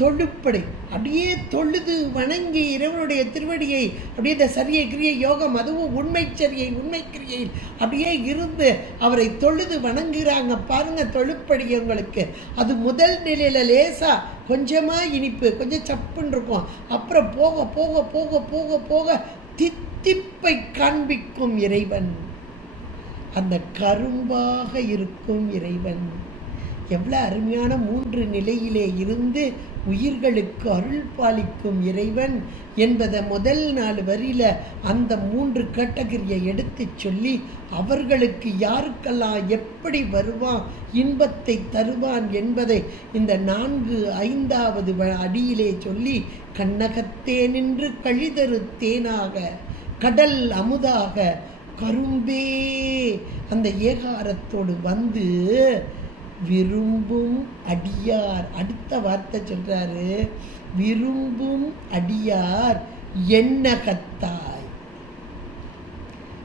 தொழுப்படை அப்படியே தொழுது வணங்கி இறைவனுடைய திருவடியை அப்படியே இந்த சரியை கிரியை யோகம், அதுவும் உண்மை சரியை உண்மை கிரியையில் அப்படியே இருந்து அவரை தொழுது வணங்குகிறாங்க பாருங்க. தொழுப்படியவங்களுக்கு அது முதல் நிலையில லேசா கொஞ்சமா இனிப்பு, கொஞ்சம் சப்புன்னு இருக்கும். அப்புறம் போக போக போக போக போக தித்திப்பை காண்பிக்கும் இறைவன், அந்த கரும்பாக இருக்கும் இறைவன். எவ்வளோ அருமையான 3 நிலையிலே இருந்து உயிர்களுக்கு அருள் பாலிக்கும் இறைவன் என்பதை முதல் 4 வரியில அந்த 3 கேட்டகரியை எடுத்து சொல்லி அவர்களுக்கு யாருக்கெல்லாம் எப்படி வருவான், இன்பத்தை தருவான் என்பதை இந்த 4, 5வது அடியிலே சொல்லி கண்ணகத்தே நின்று கழிதரு தேனாக கடல் அமுதாக கரும்பே அந்த ஏகாரத்தோடு வந்து விரும்பும் அடியார். அடுத்த வார்த்தை சொல்றாரு, விரும்பும் அடியார் எண்ணகத்தாய்.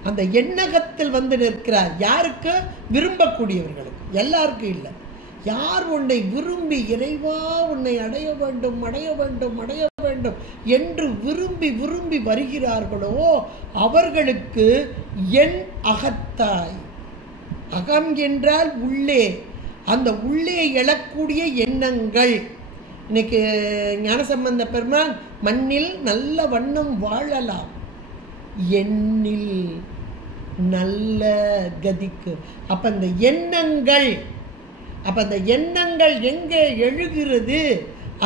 அந்த எண்ணகத்தில் வந்து நிற்கிறார். யாருக்கு? விரும்பக்கூடியவர்களுக்கு, எல்லாருக்கும் இல்லை. யார் உன்னை விரும்பி இறைவா உன்னை அடைய வேண்டும் அடைய வேண்டும் அடைய வேண்டும் என்று விரும்பி விரும்பி வருகிறார்களோ அவர்களுக்கு என் அகத்தாய். அகம் என்றால் உள்ளே, அந்த உள்ளே எழக்கூடிய எண்ணங்கள். இன்னைக்கு ஞானசம்பந்த பெருமான் மண்ணில் நல்ல வண்ணம் வாழலாம், எண்ணில் நல்ல கதிக்கு. அப்ப அந்த எண்ணங்கள், அப்ப அந்த எண்ணங்கள் எங்கே எழுகிறது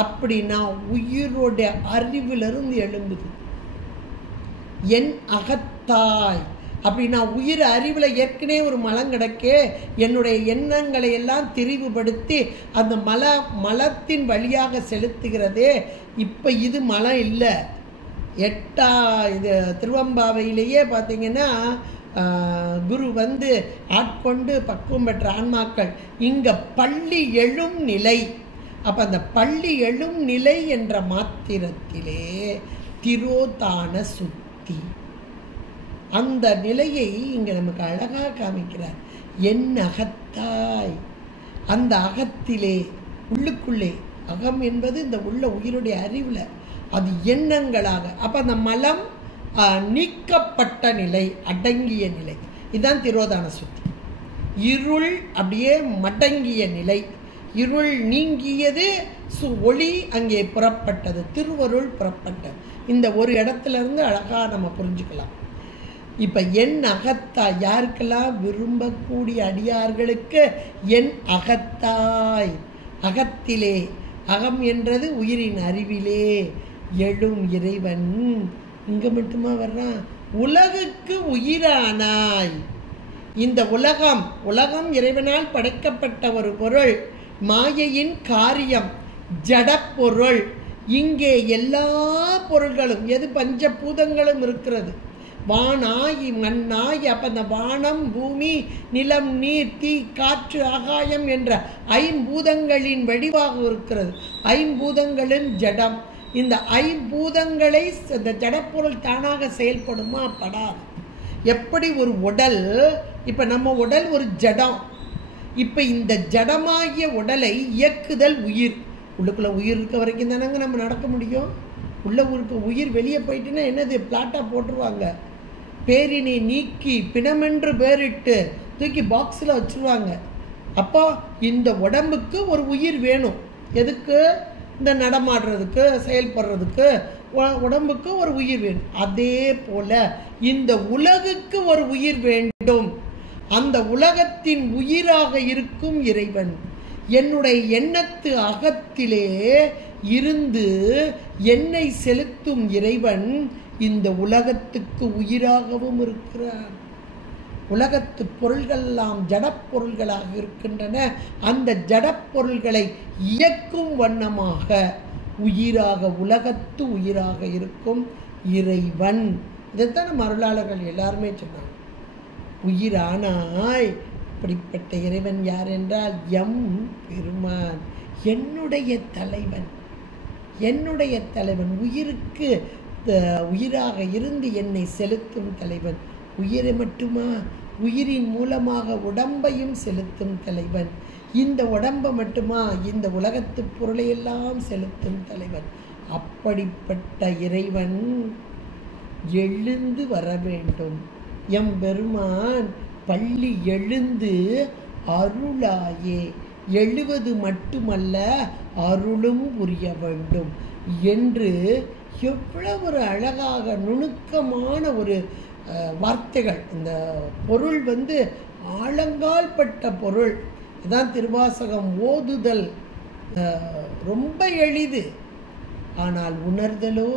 அப்படின்னா உயிரோட அறிவிலிருந்து எழும்புது. என் அகத்தாய் அப்படின்னா உயிர் அறிவில் ஏற்கனவே ஒரு மலம் கிடக்கே, என்னுடைய எண்ணங்களை எல்லாம் திரிவுபடுத்தி அந்த மலத்தின் வழியாக செலுத்துகிறதே. இப்போ இது மலம் இல்லை. இது திருவம்பாவையிலேயே பார்த்தீங்கன்னா குரு வந்து ஆட்கொண்டு பக்குவம் பெற்ற ஆன்மாக்கள் இங்கே பள்ளி எழும் நிலை. அப்போ அந்த பள்ளி எழும் நிலை என்ற மாத்திரத்திலே திரோதான சுத்தி அந்த நிலையை இங்கே நமக்கு அழகாக காமிக்கிறார். என் அகத்தாய், அந்த அகத்திலே உள்ளுக்குள்ளே, அகம் என்பது இந்த உள்ள உயிருடைய அறிவில், அது எண்ணங்களாக, அப்போ அந்த மலம் நீக்கப்பட்ட நிலை, அடங்கிய நிலை, இதுதான் திரோதான சுத்தி. இருள் அப்படியே மடங்கிய நிலை, இருள் நீங்கியது, ஒளி அங்கே புறப்பட்டது, திருவருள் புறப்பட்டது. இந்த ஒரு இடத்துல இருந்து அழகாக நம்ம புரிஞ்சுக்கலாம். இப்போ என் அகத்தாய், யாருக்கெல்லாம் விரும்பக்கூடிய அடியார்களுக்கு என் அகத்தாய், அகத்திலே, அகம் என்றது உயிரின் அறிவிலே எழும் இறைவன். இங்கே மட்டுமா வர்றான்? உலகுக்கு உயிரானாய். இந்த உலகம், உலகம் இறைவனால் படைக்கப்பட்ட ஒரு பொருள், மாயையின் காரியம், ஜடப்பொருள். இங்கே எல்லா பொருள்களும், எது பஞ்சபூதங்களும் இருக்கிறது, வானாய் மண்ணாய். அப்போ அந்த வானம், பூமி, நிலம், நீர், தீ, காற்று, ஆகாயம் என்ற ஐம்பூதங்களின் வடிவாக இருக்கிறது. ஐம்பூதங்களின் ஜடம். இந்த ஐம்பூதங்களை இந்த ஜடப்பொருள் தானாக செயல்படுமா? படாது. எப்படி ஒரு உடல், இப்போ நம்ம உடல் ஒரு ஜடம், இப்போ இந்த ஜடமாகிய உடலை இயக்குதல் உயிர். உள்ளுக்குள்ளே உயிர் இருக்க வரைக்கும் தானங்க நம்ம நடக்க முடியும். உள்ள ஊருக்கு உயிர் வெளியே போயிட்டுன்னா என்னது, பிளாட்டாக போட்டுருவாங்க. பேரினை நீக்கி பிணமென்று பேரிட்டு தூக்கி பாக்ஸில் வச்சுருவாங்க. அப்போ இந்த உடம்புக்கு ஒரு உயிர் வேணும். எதுக்கு? இந்த நடமாடுறதுக்கு, செயல்படுறதுக்கு உடம்புக்கு ஒரு உயிர் வேணும். அதே போல இந்த உலகுக்கு ஒரு உயிர் வேண்டும். அந்த உலகத்தின் உயிராக இருக்கும் இறைவன் என்னுடைய எண்ணத்து அகத்திலே இருந்து என்னை செலுத்தும் இறைவன் இந்த உலகத்துக்கு உயிராகவும் இருக்கிறார். உலகத்து பொருள்களெல்லாம் ஜடப்பொருள்களாக இருக்கின்றன. அந்த ஜடப்பொருள்களை இயக்கும் வண்ணமாக உயிராக, உலகத்து உயிராக இருக்கும் இறைவன். இதைத்தான் நம்ம அருளாளர்கள் எல்லாருமே சொன்னாங்க. உயிரானாய். இப்படிப்பட்ட இறைவன் யார் என்றால் எம் பெருமான், என்னுடைய தலைவன். என்னுடைய தலைவன், உயிருக்கு உயிராக இருந்து என்னை செலுத்தும் தலைவன். உயிரை மட்டுமா, உயிரின் மூலமாக உடம்பையும் செலுத்தும் தலைவன். இந்த உடம்பை மட்டுமா, இந்த உலகத்து பொருளையெல்லாம் செலுத்தும் தலைவன். அப்படிப்பட்ட இறைவன் எழுந்து வர வேண்டும். எம் பெருமான் பள்ளி எழுந்து அருளாயே, எழுவது மட்டுமல்ல அருளும் புரிய வேண்டும் என்று எவ்வளவு ஒரு அழகாக நுணுக்கமான ஒரு வார்த்தைகள். இந்த பொருள் ஆழங்கால் பட்ட பொருள். இதுதான் திருவாசகம் ஓதுதல் ரொம்ப எளிது, ஆனால் உணர்தலோ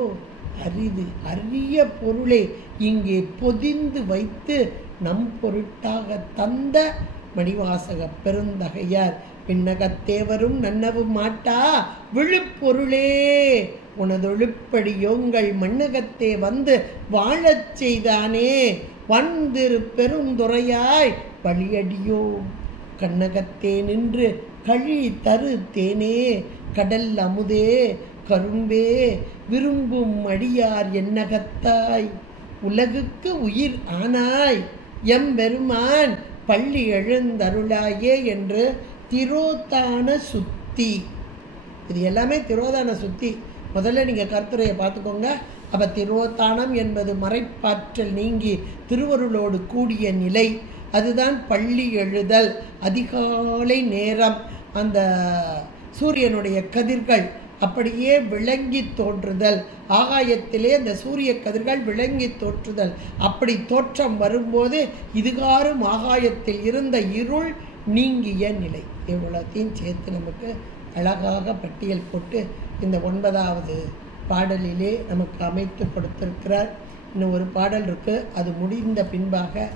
அரிது. அரிய பொருளை இங்கே பொதிந்து வைத்து நம் பொருட்டாக தந்த மணிவாசக பெருந்தகையார். பின்னகத்தேவரும் நன்னவும் மாட்டா விழுப்பொருளே உனதொழுப்படியோங்கள் மண்ணகத்தே வந்து வாழச் செய்தானே வந்திரு பெருந்துறையாய் வழியடியோ கண்ணகத்தே நின்று கழி தரு தேனே கடல் அமுதே கரும்பே விரும்பும் அடியார் என்னகத்தாய் உலகுக்கு உயிர் ஆனாய் எம் பெருமான் பள்ளி எழுந்தருளாயே என்று திரோதான சுத்தி. இது எல்லாமே திரோதான சுத்தி. முதல்ல நீங்கள் கருத்துரையை பார்த்துக்கோங்க. அப்போ திரோதானம் என்பது மறைப்பாற்றல் நீங்கி திருவருளோடு கூடிய நிலை, அதுதான் பள்ளி எழுதல். அதிகாலை நேரம் அந்த சூரியனுடைய கதிர்கள் அப்படியே விளங்கி தோன்றுதல், ஆகாயத்திலே அந்த சூரிய கதிர்கள் விளங்கி தோற்றுதல். அப்படி தோற்றம் வரும்போது இதுகாரும் ஆகாயத்தில் இருந்த இருள் நீங்கிய நிலை. இவ்வளோத்தையும் சேர்த்து நமக்கு அழகாக பட்டியல் போட்டு இந்த 9வது பாடலிலே நமக்கு அமைத்து கொடுத்திருக்கிறார். இன்னும் ஒரு பாடல் இருக்குது, அது முடிந்த பின்பாக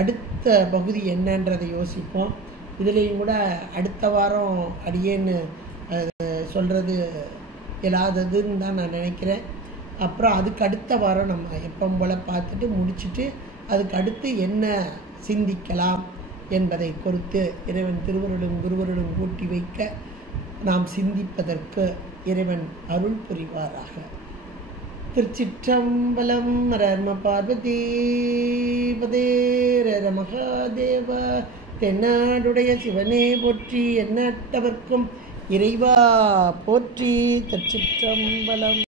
அடுத்த பகுதி என்னன்றதை யோசிப்போம். இதுலேயும் கூட அடுத்த வாரம் அடியேன்னு சொல்கிறது இயலாததுன்னு தான் நான் நினைக்கிறேன். அப்புறம் அதுக்கு அடுத்த வாரம் நம்ம எப்போ போல் பார்த்துட்டு முடிச்சுட்டு அதுக்கு அடுத்து என்ன சிந்திக்கலாம் என்பதை பொறுத்து இறைவன் திருவருளும் குருவருளும் கூட்டி வைக்க நாம் சிந்திப்பதற்கு இறைவன் அருள் புரிவாராக. திருச்சிற்றம்பலம். ரம பார்வதி பதேர மகாதேவ. தென்னாடுடைய சிவனே போற்றி, எண்ணற்றவர்க்கும் இறைவா போற்றி. திருச்சிற்றம்பலம்.